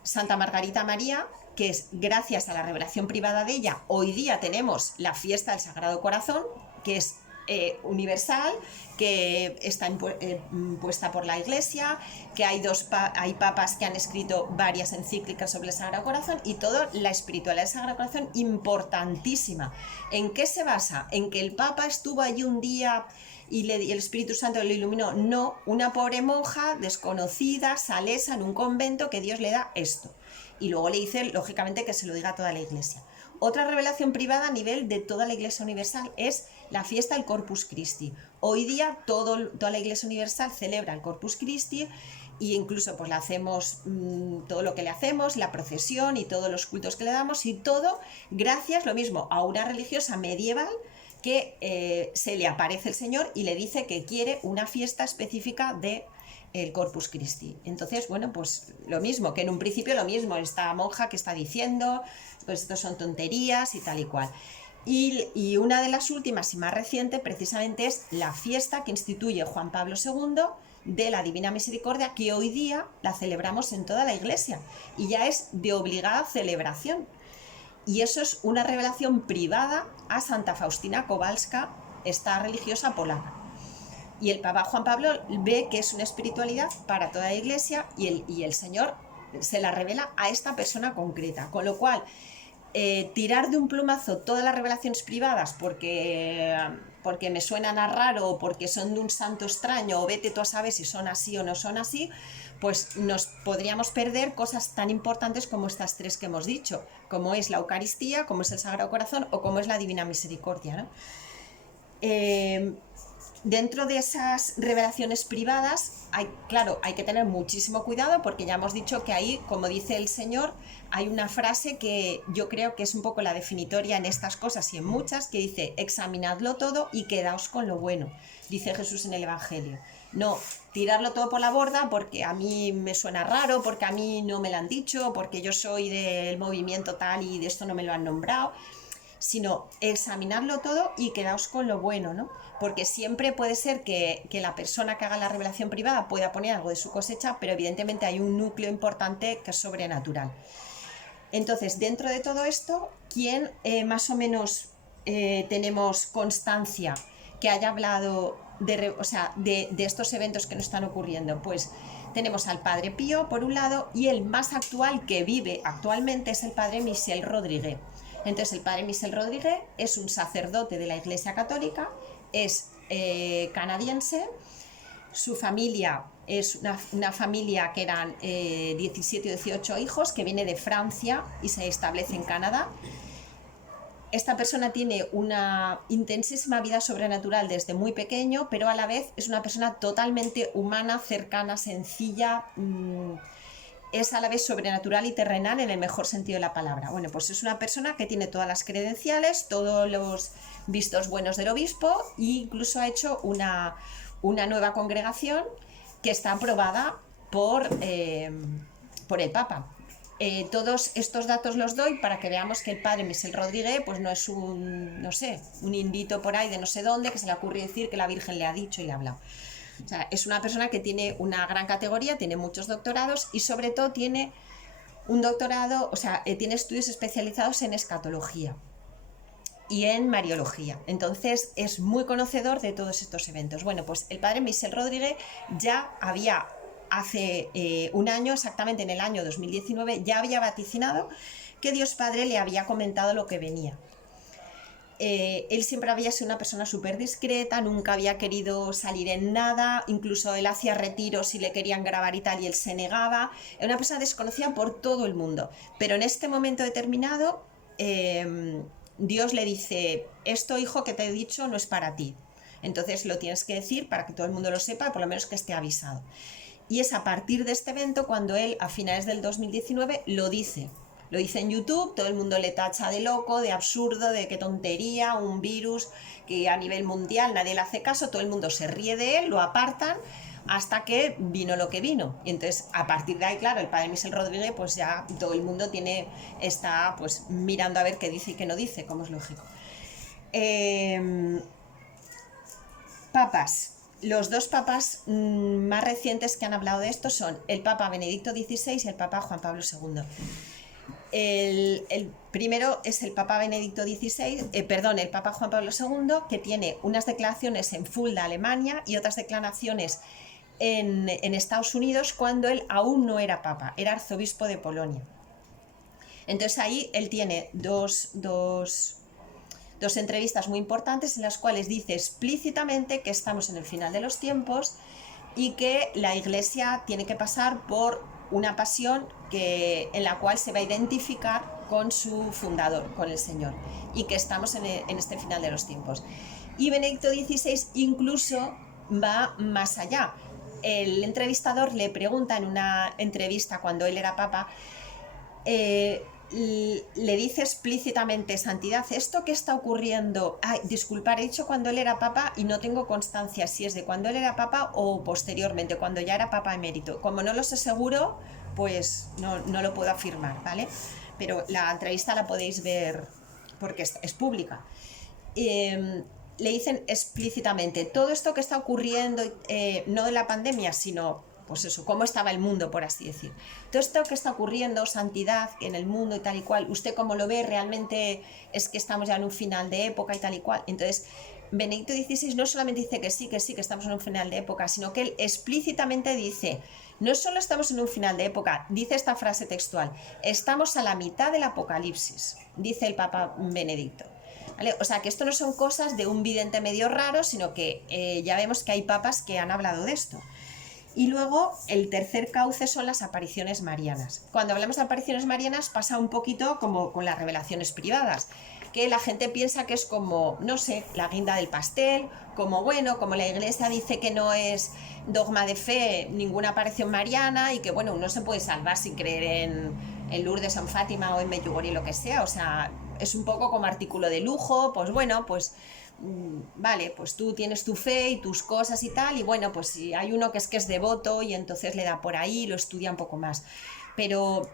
Santa Margarita María, que es gracias a la revelación privada de ella, hoy día tenemos la fiesta del Sagrado Corazón, que es universal, que está impuesta por la Iglesia, que hay papas que han escrito varias encíclicas sobre el Sagrado Corazón, y toda la espiritualidad del Sagrado Corazón importantísima. ¿En qué se basa? ¿En que el Papa estuvo allí un día y el Espíritu Santo lo iluminó? No, una pobre monja desconocida, salesa, en un convento, que Dios le da esto. Y luego le dice, lógicamente, que se lo diga a toda la Iglesia. Otra revelación privada a nivel de toda la Iglesia Universal es la fiesta del Corpus Christi. Hoy día toda la Iglesia Universal celebra el Corpus Christi, e incluso pues le hacemos todo lo que le hacemos, la procesión y todos los cultos que le damos, y todo gracias, lo mismo, a una religiosa medieval que se le aparece el Señor y le dice que quiere una fiesta específica de el Corpus Christi. Entonces, bueno, pues lo mismo, que en un principio lo mismo, esta monja que está diciendo, pues esto son tonterías y tal y cual. Y una de las últimas y más reciente precisamente es la fiesta que instituye Juan Pablo II de la Divina Misericordia, que hoy día la celebramos en toda la Iglesia y ya es de obligada celebración. Y eso es una revelación privada a Santa Faustina Kowalska, esta religiosa polaca. Y el Papa Juan Pablo ve que es una espiritualidad para toda la Iglesia y el Señor se la revela a esta persona concreta. Con lo cual, tirar de un plumazo todas las revelaciones privadas porque me suenan a raro o porque son de un santo extraño o vete tú a saber si son así o no son así, pues nos podríamos perder cosas tan importantes como estas tres que hemos dicho, como es la Eucaristía, como es el Sagrado Corazón o como es la Divina Misericordia, ¿no? Dentro de esas revelaciones privadas, hay que tener muchísimo cuidado porque ya hemos dicho que ahí, como dice el Señor, hay una frase que yo creo que es un poco la definitoria en estas cosas y en muchas, que dice, examinadlo todo y quedaos con lo bueno, dice Jesús en el Evangelio. No tirarlo todo por la borda porque a mí me suena raro, porque a mí no me lo han dicho, porque yo soy del movimiento tal y de esto no me lo han nombrado, sino examinarlo todo y quedaos con lo bueno, ¿no? Porque siempre puede ser que la persona que haga la revelación privada pueda poner algo de su cosecha, pero evidentemente hay un núcleo importante que es sobrenatural. Entonces, dentro de todo esto, ¿quién más o menos tenemos constancia que haya hablado de estos eventos que nos están ocurriendo? Pues tenemos al Padre Pío, por un lado, y el más actual que vive actualmente es el Padre Michel Rodríguez. Entonces, el Padre Michel Rodríguez es un sacerdote de la Iglesia Católica, es canadiense, su familia es una familia que eran 17 o 18 hijos, que viene de Francia y se establece en Canadá. Esta persona tiene una intensísima vida sobrenatural desde muy pequeño, pero a la vez es una persona totalmente humana, cercana, sencilla, es a la vez sobrenatural y terrenal en el mejor sentido de la palabra. Bueno, pues es una persona que tiene todas las credenciales, todos los vistos buenos del obispo e incluso ha hecho una nueva congregación que está aprobada por el Papa. Todos estos datos los doy para que veamos que el Padre Michel Rodríguez pues no es un indito por ahí de no sé dónde que se le ocurre decir que la Virgen le ha dicho y le ha hablado. O sea, es una persona que tiene una gran categoría, tiene muchos doctorados y sobre todo tiene un doctorado, tiene estudios especializados en escatología y en mariología. Entonces es muy conocedor de todos estos eventos. Bueno, pues el Padre Michel Rodríguez ya había hace un año, exactamente en el año 2019, ya había vaticinado que Dios Padre le había comentado lo que venía. Él siempre había sido una persona súper discreta, nunca había querido salir en nada, incluso él hacía retiros y le querían grabar y tal, y él se negaba. Era una persona desconocida por todo el mundo, pero en este momento determinado Dios le dice: esto, hijo, que te he dicho no es para ti, entonces lo tienes que decir para que todo el mundo lo sepa, por lo menos que esté avisado. Y es a partir de este evento cuando él, a finales del 2019, lo dice. Lo dice en YouTube, todo el mundo le tacha de loco, de absurdo, de qué tontería, un virus que a nivel mundial nadie le hace caso, todo el mundo se ríe de él, lo apartan, hasta que vino lo que vino. Y entonces, a partir de ahí, claro, el padre Michel Rodríguez, pues ya todo el mundo está pues mirando a ver qué dice y qué no dice, como es lógico. Papas. Los dos papas más recientes que han hablado de esto son el Papa Benedicto XVI y el Papa Juan Pablo II. El primero es el Papa Benedicto XVI, el Papa Juan Pablo II, que tiene unas declaraciones en Fulda, Alemania, y otras declaraciones en Estados Unidos cuando él aún no era papa, era arzobispo de Polonia. Entonces ahí él tiene dos entrevistas muy importantes en las cuales dice explícitamente que estamos en el final de los tiempos y que la Iglesia tiene que pasar por una pasión en la cual se va a identificar con su fundador, con el Señor, y que estamos en este final de los tiempos. Y Benedicto XVI incluso va más allá. El entrevistador le pregunta en una entrevista cuando él era papa, le dice explícitamente: santidad, esto que está ocurriendo, disculpar, he dicho cuando él era papa y no tengo constancia si es de cuando él era papa o posteriormente, cuando ya era papa emérito. Como no lo sé seguro, pues no lo puedo afirmar, ¿vale? Pero la entrevista la podéis ver porque es pública. Le dicen explícitamente: todo esto que está ocurriendo, no de la pandemia, sino pues eso, cómo estaba el mundo, por así decir. Todo esto que está ocurriendo, santidad en el mundo y tal y cual, ¿usted cómo lo ve? ¿Realmente es que estamos ya en un final de época y tal y cual? Entonces, Benedicto XVI no solamente dice que sí, que estamos en un final de época, sino que él explícitamente dice: no solo estamos en un final de época, dice esta frase textual: estamos a la mitad del Apocalipsis, dice el Papa Benedicto. ¿Vale? O sea, que esto no son cosas de un vidente medio raro, sino que ya vemos que hay papas que han hablado de esto. Y luego el tercer cauce son las apariciones marianas. Cuando hablamos de apariciones marianas pasa un poquito como con las revelaciones privadas, que la gente piensa que es como, no sé, la guinda del pastel, como bueno, como la Iglesia dice que no es dogma de fe ninguna aparición mariana y que bueno, uno se puede salvar sin creer en Lourdes, en Fátima o en Medjugorje, lo que sea, o sea, es un poco como artículo de lujo, pues bueno, pues vale, pues tú tienes tu fe y tus cosas y tal, y bueno, pues si hay uno que es devoto y entonces le da por ahí, lo estudia un poco más. Pero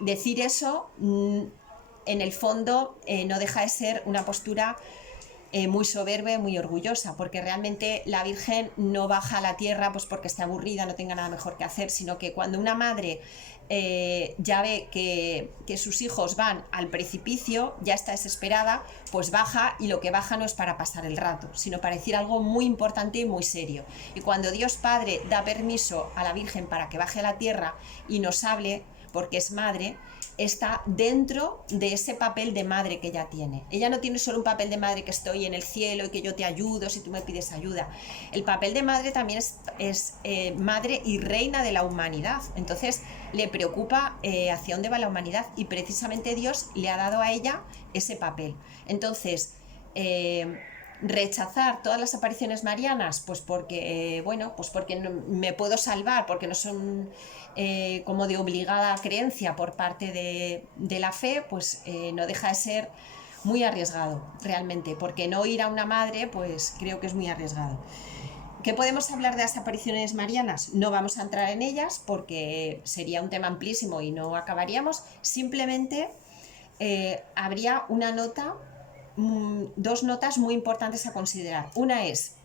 decir eso, en el fondo, no deja de ser una postura muy soberbia, muy orgullosa, porque realmente la Virgen no baja a la tierra pues porque esté aburrida, no tenga nada mejor que hacer, sino que cuando una madre ya ve que sus hijos van al precipicio, ya está desesperada, pues baja, y lo que baja no es para pasar el rato, sino para decir algo muy importante y muy serio. Y cuando Dios Padre da permiso a la Virgen para que baje a la tierra y nos hable, porque es madre, está dentro de ese papel de madre que ella tiene. Ella no tiene solo un papel de madre que estoy en el cielo y que yo te ayudo si tú me pides ayuda. El papel de madre también es madre y reina de la humanidad. Entonces le preocupa hacia dónde va la humanidad, y precisamente Dios le ha dado a ella ese papel. Entonces, rechazar todas las apariciones marianas, pues porque, bueno, pues porque no, me puedo salvar, porque no son como de obligada creencia por parte de la fe, pues no deja de ser muy arriesgado, realmente, porque no ir a una madre, pues creo que es muy arriesgado. ¿Qué podemos hablar de las apariciones marianas? No vamos a entrar en ellas porque sería un tema amplísimo y no acabaríamos. Simplemente habría una nota, dos notas muy importantes a considerar. Una es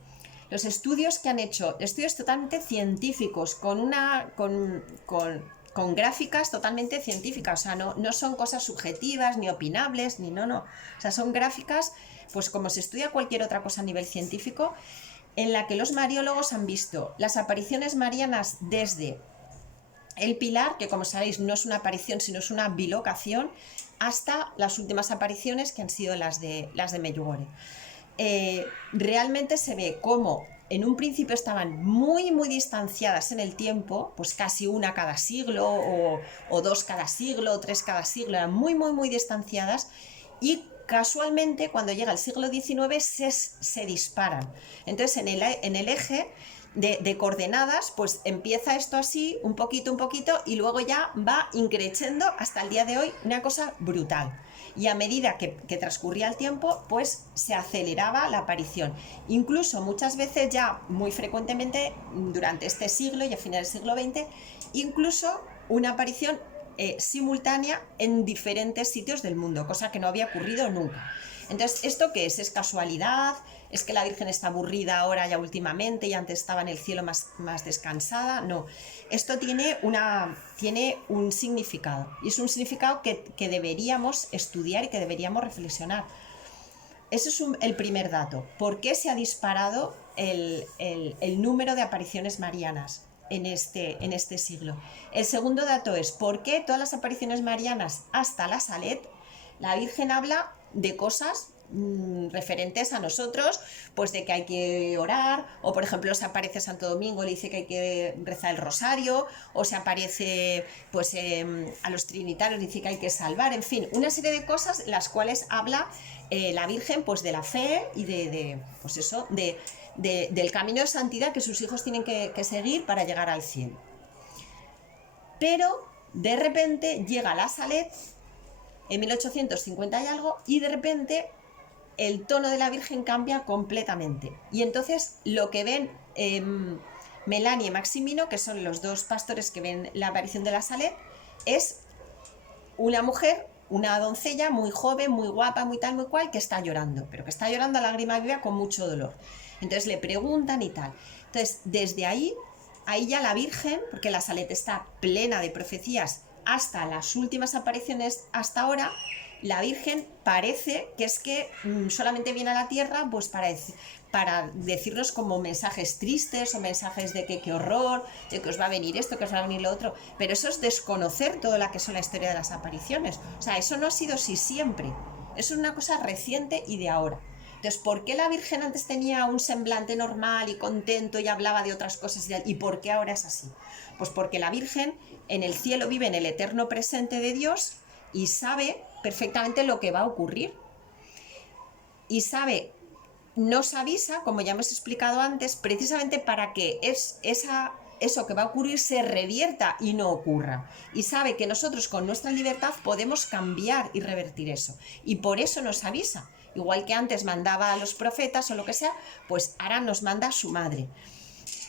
los estudios que han hecho, estudios totalmente científicos, con gráficas totalmente científicas, o sea, no son cosas subjetivas, ni opinables, ni no. O sea, son gráficas, pues como se estudia cualquier otra cosa a nivel científico, en la que los mariólogos han visto las apariciones marianas desde el Pilar, que como sabéis no es una aparición sino es una bilocación, hasta las últimas apariciones que han sido las de Medjugorje. Realmente se ve cómo en un principio estaban muy muy distanciadas en el tiempo, pues casi una cada siglo o dos cada siglo o tres cada siglo, eran muy muy muy distanciadas, y casualmente cuando llega el siglo XIX se disparan. Entonces en el eje de coordenadas, pues empieza esto así, un poquito, y luego ya va increciendo hasta el día de hoy, una cosa brutal. Y a medida que transcurría el tiempo, pues se aceleraba la aparición. Incluso muchas veces, ya muy frecuentemente, durante este siglo y a finales del siglo XX, incluso una aparición simultánea en diferentes sitios del mundo, cosa que no había ocurrido nunca. Entonces, ¿esto qué es? ¿Es casualidad? ¿Es que la Virgen está aburrida ahora ya últimamente y antes estaba en el cielo más descansada? No, esto tiene un significado, y es un significado que deberíamos estudiar y que deberíamos reflexionar. Ese es el primer dato. ¿Por qué se ha disparado el número de apariciones marianas en este siglo? El segundo dato es ¿por qué todas las apariciones marianas hasta la Salet la Virgen habla de cosas referentes a nosotros, pues de que hay que orar, o por ejemplo se aparece Santo Domingo, le dice que hay que rezar el rosario, o se aparece pues a los trinitarios, dice que hay que salvar, en fin, una serie de cosas las cuales habla la Virgen, pues de la fe y pues eso, del camino de santidad que sus hijos tienen que seguir para llegar al cielo. Pero de repente llega la Salet en 1850 y algo, y de repente el tono de la Virgen cambia completamente. Y entonces lo que ven Melania y Maximino, que son los dos pastores que ven la aparición de la Salet, es una mujer, una doncella muy joven, muy guapa, muy tal, muy cual, que está llorando, pero que está llorando a lágrima viva con mucho dolor. Entonces le preguntan y tal. Entonces, desde ahí ya la Virgen, porque la Salet está plena de profecías hasta las últimas apariciones hasta ahora, la Virgen parece que es que solamente viene a la tierra pues para decirnos como mensajes tristes o mensajes de que qué horror, de que os va a venir esto, que os va a venir lo otro, pero eso es desconocer toda la que son la historia de las apariciones. O sea, eso no ha sido así siempre, eso es una cosa reciente y de ahora. Entonces, ¿por qué la Virgen antes tenía un semblante normal y contento y hablaba de otras cosas y por qué ahora es así? Pues porque la Virgen en el cielo vive en el eterno presente de Dios y sabe perfectamente lo que va a ocurrir. Y nos avisa, como ya hemos explicado antes, precisamente para que eso que va a ocurrir se revierta y no ocurra. Y sabe que nosotros con nuestra libertad podemos cambiar y revertir eso. Y por eso nos avisa. Igual que antes mandaba a los profetas o lo que sea, pues ahora nos manda a su madre.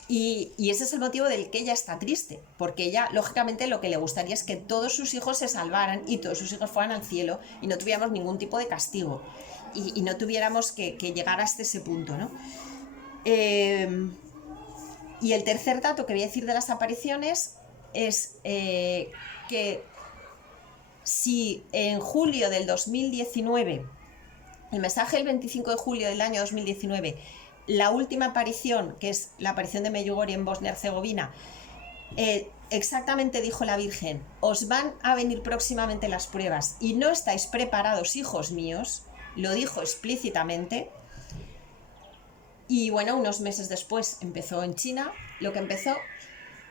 Y ese es el motivo del que ella está triste, porque ella, lógicamente, lo que le gustaría es que todos sus hijos se salvaran y todos sus hijos fueran al cielo y no tuviéramos ningún tipo de castigo y no tuviéramos que llegar hasta ese punto, ¿no? Y el tercer dato que voy a decir de las apariciones es que si en julio del 2019, el mensaje del 25 de julio del año 2019, la última aparición, que es la aparición de Medjugorje en Bosnia-Herzegovina, exactamente dijo la Virgen: os van a venir próximamente las pruebas y no estáis preparados, hijos míos, lo dijo explícitamente. Y bueno, unos meses después empezó en China, lo que empezó,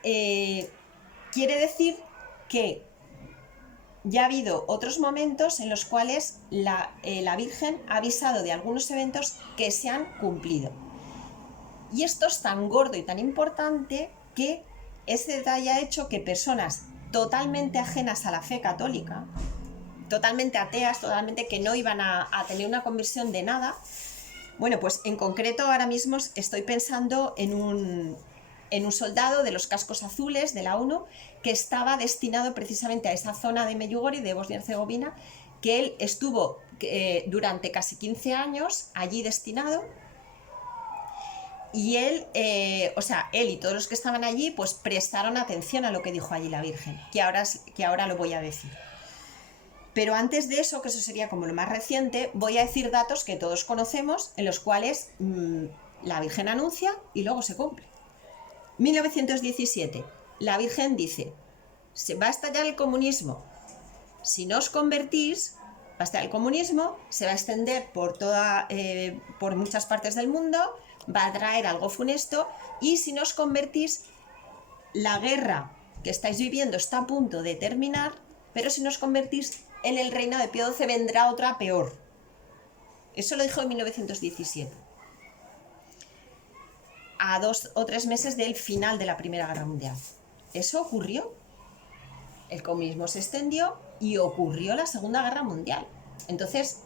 quiere decir que ya ha habido otros momentos en los cuales la Virgen ha avisado de algunos eventos que se han cumplido. Y esto es tan gordo y tan importante que ese detalle ha hecho que personas totalmente ajenas a la fe católica, totalmente ateas, totalmente que no iban a tener una conversión de nada, bueno, pues en concreto ahora mismo estoy pensando en un soldado de los cascos azules de la ONU que estaba destinado precisamente a esa zona de Medjugorje, de Bosnia-Herzegovina, que él estuvo durante casi 15 años allí destinado. Y él y todos los que estaban allí pues prestaron atención a lo que dijo allí la Virgen, que ahora lo voy a decir. Pero antes de eso, que eso sería como lo más reciente, voy a decir datos que todos conocemos, en los cuales La Virgen anuncia y luego se cumple. 1917, la Virgen dice, se va a estallar el comunismo. Si no os convertís, va a estallar el comunismo, se va a extender por muchas partes del mundo, va a traer algo funesto, y si no os convertís, la guerra que estáis viviendo está a punto de terminar, pero si no os convertís, en el reino de Pío XII vendrá otra peor. Eso lo dijo en 1917. A 2 o 3 meses del final de la Primera Guerra Mundial. Eso ocurrió. El comunismo se extendió y ocurrió la Segunda Guerra Mundial. Entonces,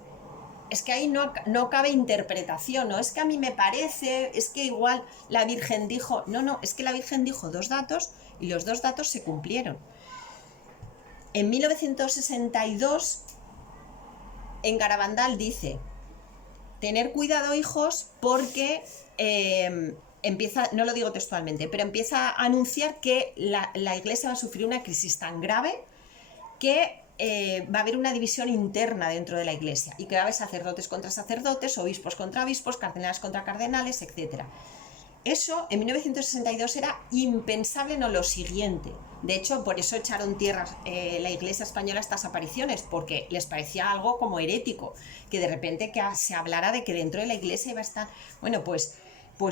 es que ahí no cabe interpretación, ¿no? Es que a mí me parece, es que igual la Virgen dijo... No, es que la Virgen dijo 2 datos y los 2 datos se cumplieron. En 1962, en Garabandal dice, tener cuidado, hijos, porque... empieza, no lo digo textualmente, pero empieza a anunciar que la Iglesia va a sufrir una crisis tan grave que va a haber una división interna dentro de la Iglesia y que va a haber sacerdotes contra sacerdotes, obispos contra obispos, cardenales contra cardenales, etc. Eso en 1962 era impensable, no lo siguiente. De hecho, por eso echaron tierra la Iglesia española a estas apariciones, porque les parecía algo como herético, que de repente que se hablara de que dentro de la Iglesia iba a estar... Bueno, pues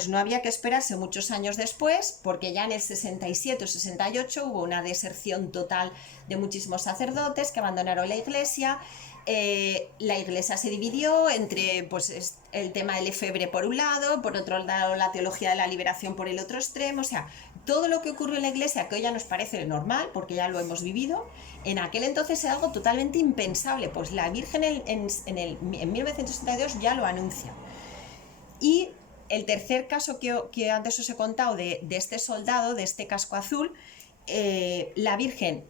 no había que esperarse muchos años después, porque ya en el 67 o 68 hubo una deserción total de muchísimos sacerdotes que abandonaron la Iglesia. La Iglesia se dividió entre pues, el tema del efebre por un lado, por otro lado la teología de la liberación por el otro extremo. O sea, todo lo que ocurrió en la Iglesia, que hoy ya nos parece normal, porque ya lo hemos vivido, en aquel entonces era algo totalmente impensable. Pues la Virgen en 1962 ya lo anuncia. Y el tercer caso que antes os he contado de este soldado, de este casco azul, la Virgen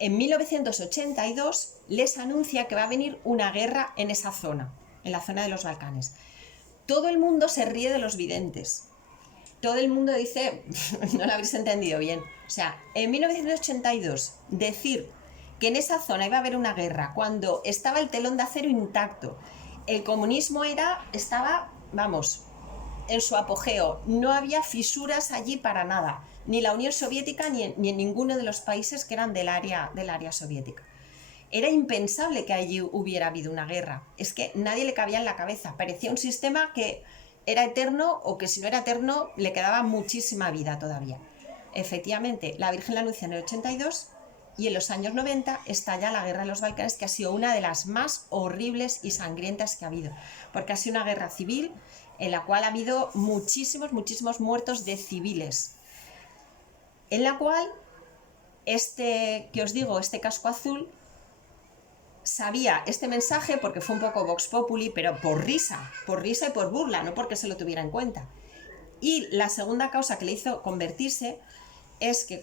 en 1982 les anuncia que va a venir una guerra en esa zona, en la zona de los Balcanes. Todo el mundo se ríe de los videntes. Todo el mundo dice, no lo habréis entendido bien. O sea, en 1982 decir que en esa zona iba a haber una guerra cuando estaba el telón de acero intacto, el comunismo estaba, vamos, en su apogeo, no había fisuras allí para nada, ni la Unión Soviética ni en ninguno de los países que eran del área soviética. Era impensable que allí hubiera habido una guerra, es que nadie le cabía en la cabeza, parecía un sistema que era eterno o que si no era eterno le quedaba muchísima vida todavía. Efectivamente, la Virgen la anuncia en el 82 y en los años 90 estalla la guerra de los Balcanes, que ha sido una de las más horribles y sangrientas que ha habido, porque ha sido una guerra civil en la cual ha habido muchísimos muertos de civiles, en la cual este casco azul sabía este mensaje porque fue un poco vox populi, pero por risa y por burla, no porque se lo tuviera en cuenta. Y la segunda causa que le hizo convertirse es que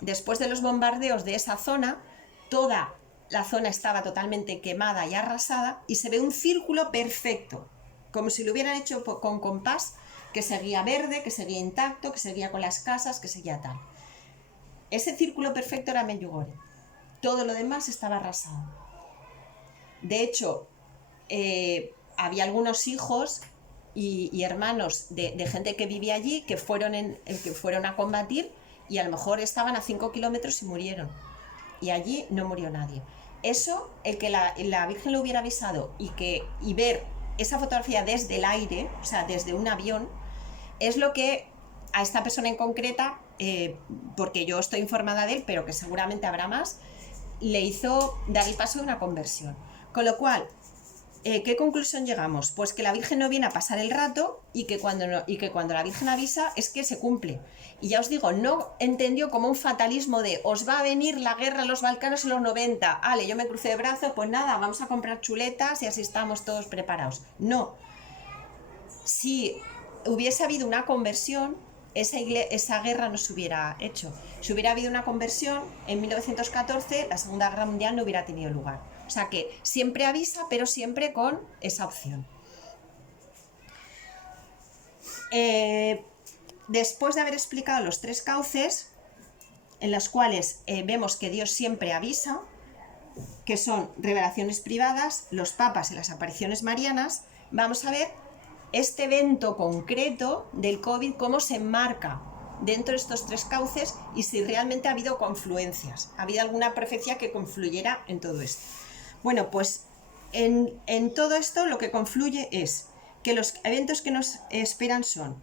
después de los bombardeos de esa zona, toda la zona estaba totalmente quemada y arrasada y se ve un círculo perfecto, como si lo hubieran hecho con compás, que seguía verde, que seguía intacto, que seguía con las casas, que seguía tal. Ese círculo perfecto era Medjugorje. Todo lo demás estaba arrasado. De hecho, había algunos hijos y hermanos de gente que vivía allí que fueron a combatir y a lo mejor estaban a 5 kilómetros y murieron. Y allí no murió nadie. Eso, el que la Virgen lo hubiera avisado y ver esa fotografía desde el aire, o sea, desde un avión, es lo que a esta persona en concreta, porque yo estoy informada de él, pero que seguramente habrá más, le hizo dar el paso de una conversión. Con lo cual, ¿qué conclusión llegamos? Pues que la Virgen no viene a pasar el rato y que cuando la Virgen avisa es que se cumple. Y ya os digo, no entendió como un fatalismo de os va a venir la guerra en los Balcanes en los 90. Ale, yo me crucé de brazos, pues nada, vamos a comprar chuletas y así estamos todos preparados. No. Si hubiese habido una conversión, esa guerra no se hubiera hecho. Si hubiera habido una conversión, en 1914 la Segunda Guerra Mundial no hubiera tenido lugar. O sea que siempre avisa, pero siempre con esa opción. Después de haber explicado los 3 cauces, en los cuales vemos que Dios siempre avisa, que son revelaciones privadas, los papas y las apariciones marianas, vamos a ver este evento concreto del COVID, cómo se enmarca dentro de estos tres cauces y si realmente ha habido confluencias, ha habido alguna profecía que confluyera en todo esto. Bueno, pues en todo esto lo que confluye es que los eventos que nos esperan son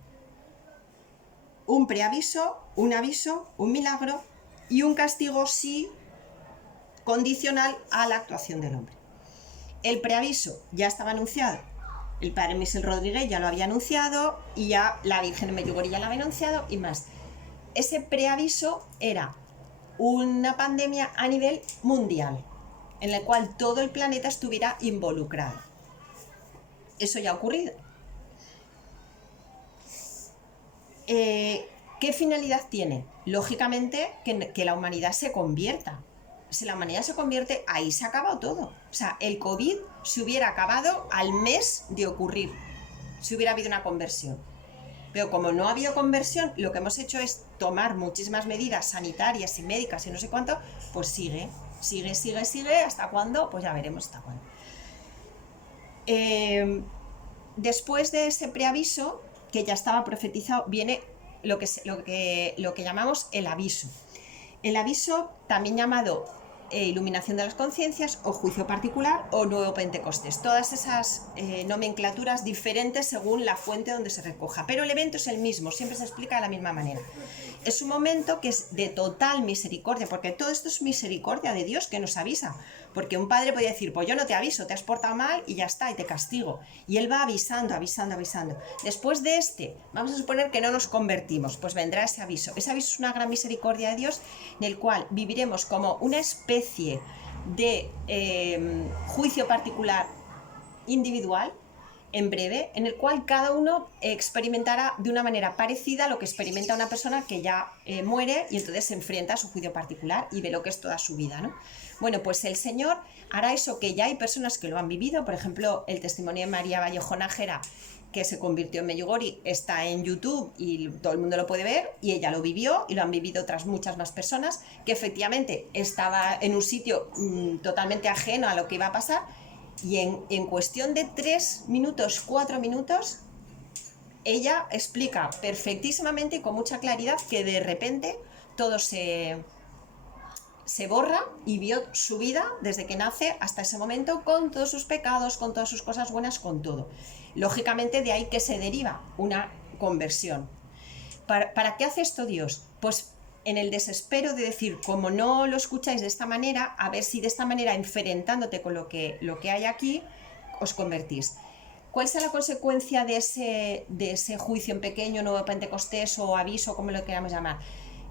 un preaviso, un aviso, un milagro y un castigo sí condicional a la actuación del hombre. El preaviso ya estaba anunciado, el padre Michel Rodríguez ya lo había anunciado y ya la Virgen de Medjugorje ya lo había anunciado y más. Ese preaviso era una pandemia a nivel mundial, en la cual todo el planeta estuviera involucrado. Eso ya ha ocurrido. ¿Qué finalidad tiene? Lógicamente que la humanidad se convierta. Si la humanidad se convierte, ahí se ha acabado todo. O sea, el COVID se hubiera acabado al mes de ocurrir, si hubiera habido una conversión. Pero como no ha habido conversión, lo que hemos hecho es tomar muchísimas medidas sanitarias y médicas y no sé cuánto, pues sigue, ¿hasta cuándo? Pues ya veremos hasta cuándo. Después de ese preaviso, que ya estaba profetizado, viene lo que llamamos el aviso. El aviso, también llamado iluminación de las conciencias o juicio particular o nuevo Pentecostés. Todas esas nomenclaturas diferentes según la fuente donde se recoja. Pero el evento es el mismo, siempre se explica de la misma manera. Es un momento que es de total misericordia, porque todo esto es misericordia de Dios que nos avisa. Porque un padre podría decir, pues yo no te aviso, te has portado mal y ya está, y te castigo. Y él va avisando. Después de vamos a suponer que no nos convertimos, pues vendrá ese aviso. Ese aviso es una gran misericordia de Dios, en el cual viviremos como una especie de juicio particular individual, en breve, en el cual cada uno experimentará de una manera parecida a lo que experimenta una persona que ya muere y entonces se enfrenta a su juicio particular y ve lo que es toda su vida, ¿no? Bueno, pues el Señor hará eso que ya hay personas que lo han vivido. Por ejemplo, el testimonio de María Vallejo Nájera, que se convirtió en Medjugorje, está en YouTube y todo el mundo lo puede ver, y ella lo vivió y lo han vivido otras muchas más personas, que efectivamente estaba en un sitio totalmente ajeno a lo que iba a pasar. Y en cuestión de 3 minutos, 4 minutos, ella explica perfectísimamente y con mucha claridad que de repente todo se borra y vio su vida desde que nace hasta ese momento con todos sus pecados, con todas sus cosas buenas, con todo. Lógicamente de ahí que se deriva una conversión. ¿Para qué hace esto Dios? Pues en el desespero de decir, como no lo escucháis de esta manera, a ver si de esta manera, enfrentándote con lo que hay aquí, os convertís. ¿Cuál será la consecuencia de ese juicio en pequeño, nuevo Pentecostés o aviso, como lo queramos llamar?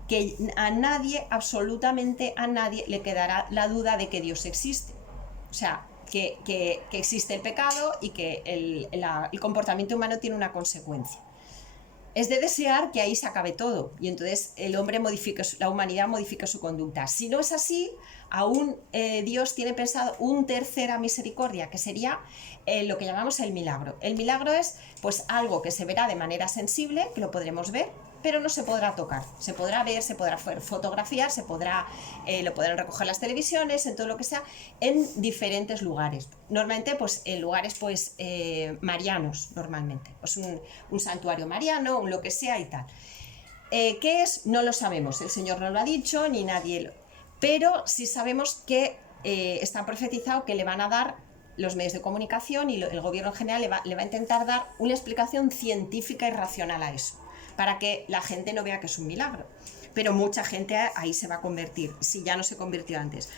Que a nadie, absolutamente a nadie, le quedará la duda de que Dios existe. O sea, que existe el pecado y que el comportamiento humano tiene una consecuencia. Es de desear que ahí se acabe todo y entonces la humanidad modifique su conducta. Si no es así, aún Dios tiene pensado un tercera misericordia, que sería lo que llamamos el milagro. El milagro es pues algo que se verá de manera sensible, que lo podremos ver, pero no se podrá tocar. Se podrá ver, se podrá fotografiar, lo podrán recoger las televisiones, en todo lo que sea, en diferentes lugares. Normalmente pues en lugares pues marianos, normalmente. Pues un santuario mariano, lo que sea y tal. ¿Qué es? No lo sabemos. El Señor no lo ha dicho, ni nadie pero sí sabemos que está profetizado que le van a dar los medios de comunicación y el gobierno en general le va a intentar dar una explicación científica y racional a eso, para que la gente no vea que es un milagro. Pero mucha gente ahí se va a convertir, si ya no se convirtió antes.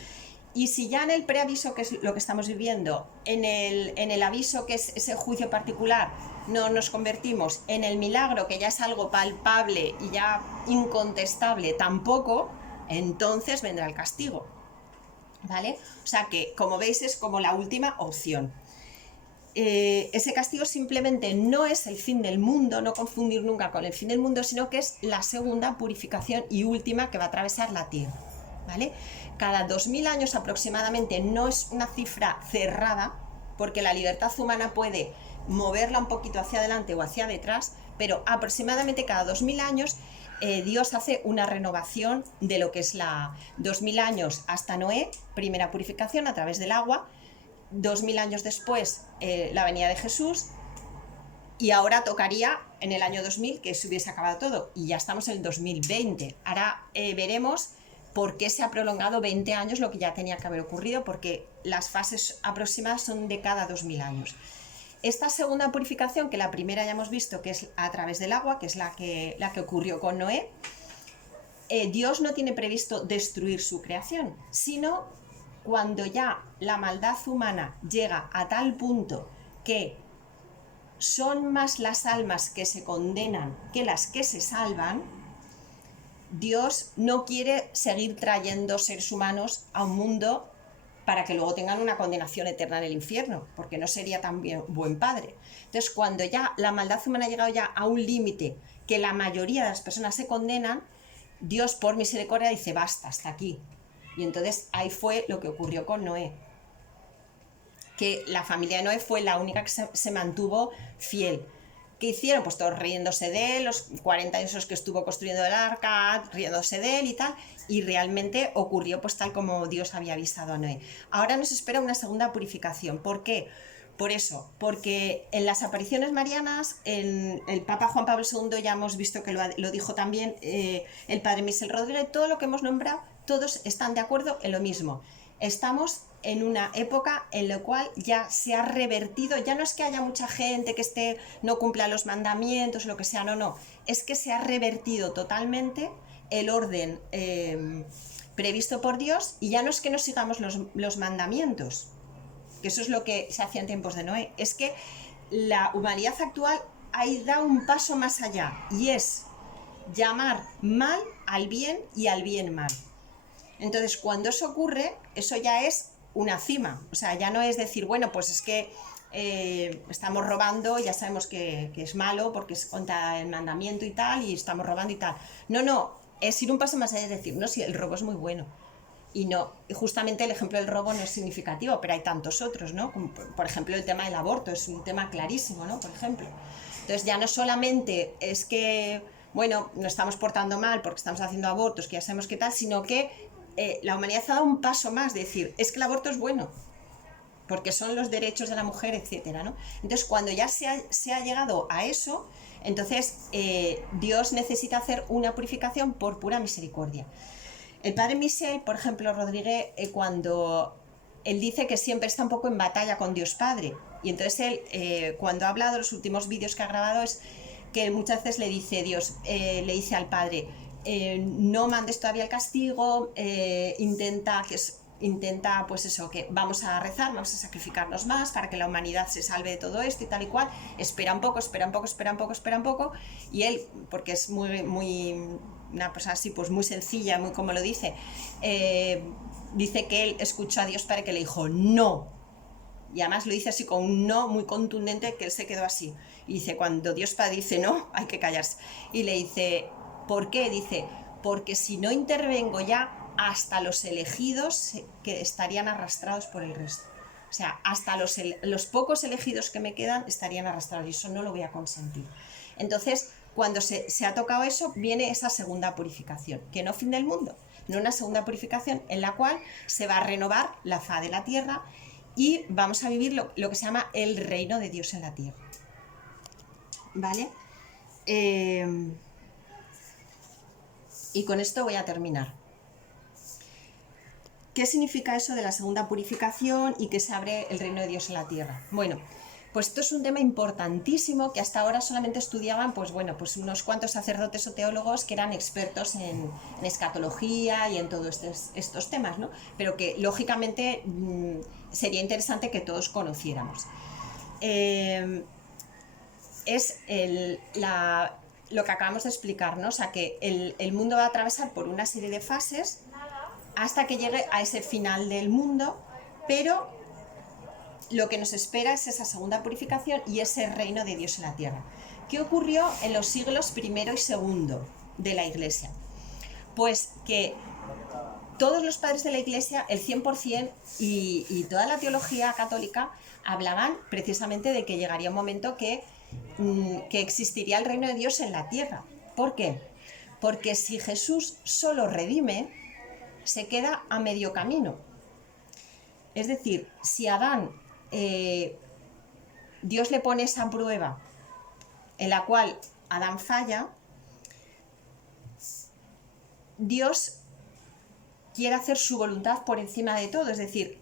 Y si ya en el preaviso, que es lo que estamos viviendo, en el aviso, que es ese juicio particular, no nos convertimos, en el milagro, que ya es algo palpable y ya incontestable, tampoco, entonces vendrá el castigo. ¿Vale? O sea que, como veis, es como la última opción. Ese castigo simplemente no es el fin del mundo, no confundir nunca con el fin del mundo, sino que es la segunda purificación y última que va a atravesar la tierra, ¿vale? Cada 2000 años aproximadamente, no es una cifra cerrada, porque la libertad humana puede moverla un poquito hacia adelante o hacia detrás, pero aproximadamente cada 2000 años Dios hace una renovación de lo que es 2000 años hasta Noé, primera purificación a través del agua. 2000 años después, la venida de Jesús, Y ahora tocaría en el año 2000 que se hubiese acabado todo. Y ya estamos en el 2020. Ahora veremos por qué se ha prolongado 20 años lo que ya tenía que haber ocurrido, porque las fases aproximadas son de cada 2000 años. Esta segunda purificación, que la primera ya hemos visto que es a través del agua, que es la que ocurrió con Noé, Dios no tiene previsto destruir su creación, sino cuando ya la maldad humana llega a tal punto que son más las almas que se condenan que las que se salvan, Dios no quiere seguir trayendo seres humanos a un mundo para que luego tengan una condenación eterna en el infierno, porque no sería tan buen padre. Entonces, cuando ya la maldad humana ha llegado ya a un límite que la mayoría de las personas se condenan, Dios por misericordia dice, basta, hasta aquí. Y entonces ahí fue lo que ocurrió con Noé, que la familia de Noé fue la única que se mantuvo fiel. ¿Qué hicieron? Pues todos riéndose de él, los 40 años que estuvo construyendo el arca, riéndose de él y tal, y realmente ocurrió pues tal como Dios había avisado a Noé. Ahora nos espera una segunda purificación. ¿Por qué? Por eso, porque en las apariciones marianas, el Papa Juan Pablo II ya hemos visto que lo dijo también, el Padre Michel Rodríguez, todo lo que hemos nombrado, todos están de acuerdo en lo mismo. Estamos en una época en la cual ya se ha revertido, ya no es que haya mucha gente que no cumpla los mandamientos, lo que sea, no, es que se ha revertido totalmente el orden previsto por Dios, y ya no es que no sigamos los mandamientos, que eso es lo que se hacía en tiempos de Noé, es que la humanidad actual ha dado un paso más allá, y es llamar mal al bien y al bien mal. Entonces, cuando eso ocurre, eso ya es una cima. O sea, ya no es decir, bueno, pues es que estamos robando, ya sabemos que es malo porque es contra el mandamiento y tal, y estamos robando y tal. No, es ir un paso más allá, es decir, no, si el robo es muy bueno. Y no, justamente el ejemplo del robo no es significativo, pero hay tantos otros, ¿no? Como, por ejemplo, el tema del aborto es un tema clarísimo, ¿no? Por ejemplo. Entonces, ya no solamente es que, bueno, nos estamos portando mal porque estamos haciendo abortos, que ya sabemos qué tal, sino que la humanidad ha dado un paso más, de decir, es que el aborto es bueno, porque son los derechos de la mujer, etcétera, ¿no? Entonces, cuando ya se ha llegado a eso, entonces Dios necesita hacer una purificación por pura misericordia. El Padre Michel, por ejemplo, Rodríguez, cuando él dice que siempre está un poco en batalla con Dios Padre, y entonces él, cuando ha hablado, los últimos vídeos que ha grabado, es que muchas veces le dice Dios, le dice al Padre, no mandes todavía el castigo, intenta pues eso, que vamos a rezar, vamos a sacrificarnos más para que la humanidad se salve de todo esto y tal y cual, espera un poco, y él, porque es una persona así, pues muy sencilla, muy como lo dice, dice que él escuchó a Dios Padre que le dijo no, y además lo dice así con un no muy contundente, que él se quedó así, y dice, cuando Dios Padre dice no, hay que callarse, y le dice, ¿por qué? Dice, porque si no intervengo ya, hasta los elegidos que estarían arrastrados por el resto. O sea, hasta los pocos elegidos que me quedan estarían arrastrados, y eso no lo voy a consentir. Entonces, cuando se ha tocado eso, viene esa segunda purificación, que no fin del mundo, no una segunda purificación en la cual se va a renovar la faz de la tierra y vamos a vivir lo que se llama el reino de Dios en la tierra. ¿Vale? Y con esto voy a terminar. ¿Qué significa eso de la segunda purificación y que se abre el reino de Dios en la tierra? Bueno, pues esto es un tema importantísimo que hasta ahora solamente estudiaban pues unos cuantos sacerdotes o teólogos que eran expertos en escatología y en todos estos temas, ¿no? Pero que lógicamente sería interesante que todos conociéramos. Es lo que acabamos de explicar, ¿no? O sea, que el mundo va a atravesar por una serie de fases hasta que llegue a ese final del mundo, pero lo que nos espera es esa segunda purificación y ese reino de Dios en la tierra. ¿Qué ocurrió en los siglos I y II de la Iglesia? Pues que todos los padres de la Iglesia, el 100% y toda la teología católica, hablaban precisamente de que llegaría un momento que existiría el reino de Dios en la tierra. ¿Por qué? Porque si Jesús solo redime, se queda a medio camino. Es decir, si a Adán Dios le pone esa prueba en la cual Adán falla, Dios quiere hacer su voluntad por encima de todo, es decir,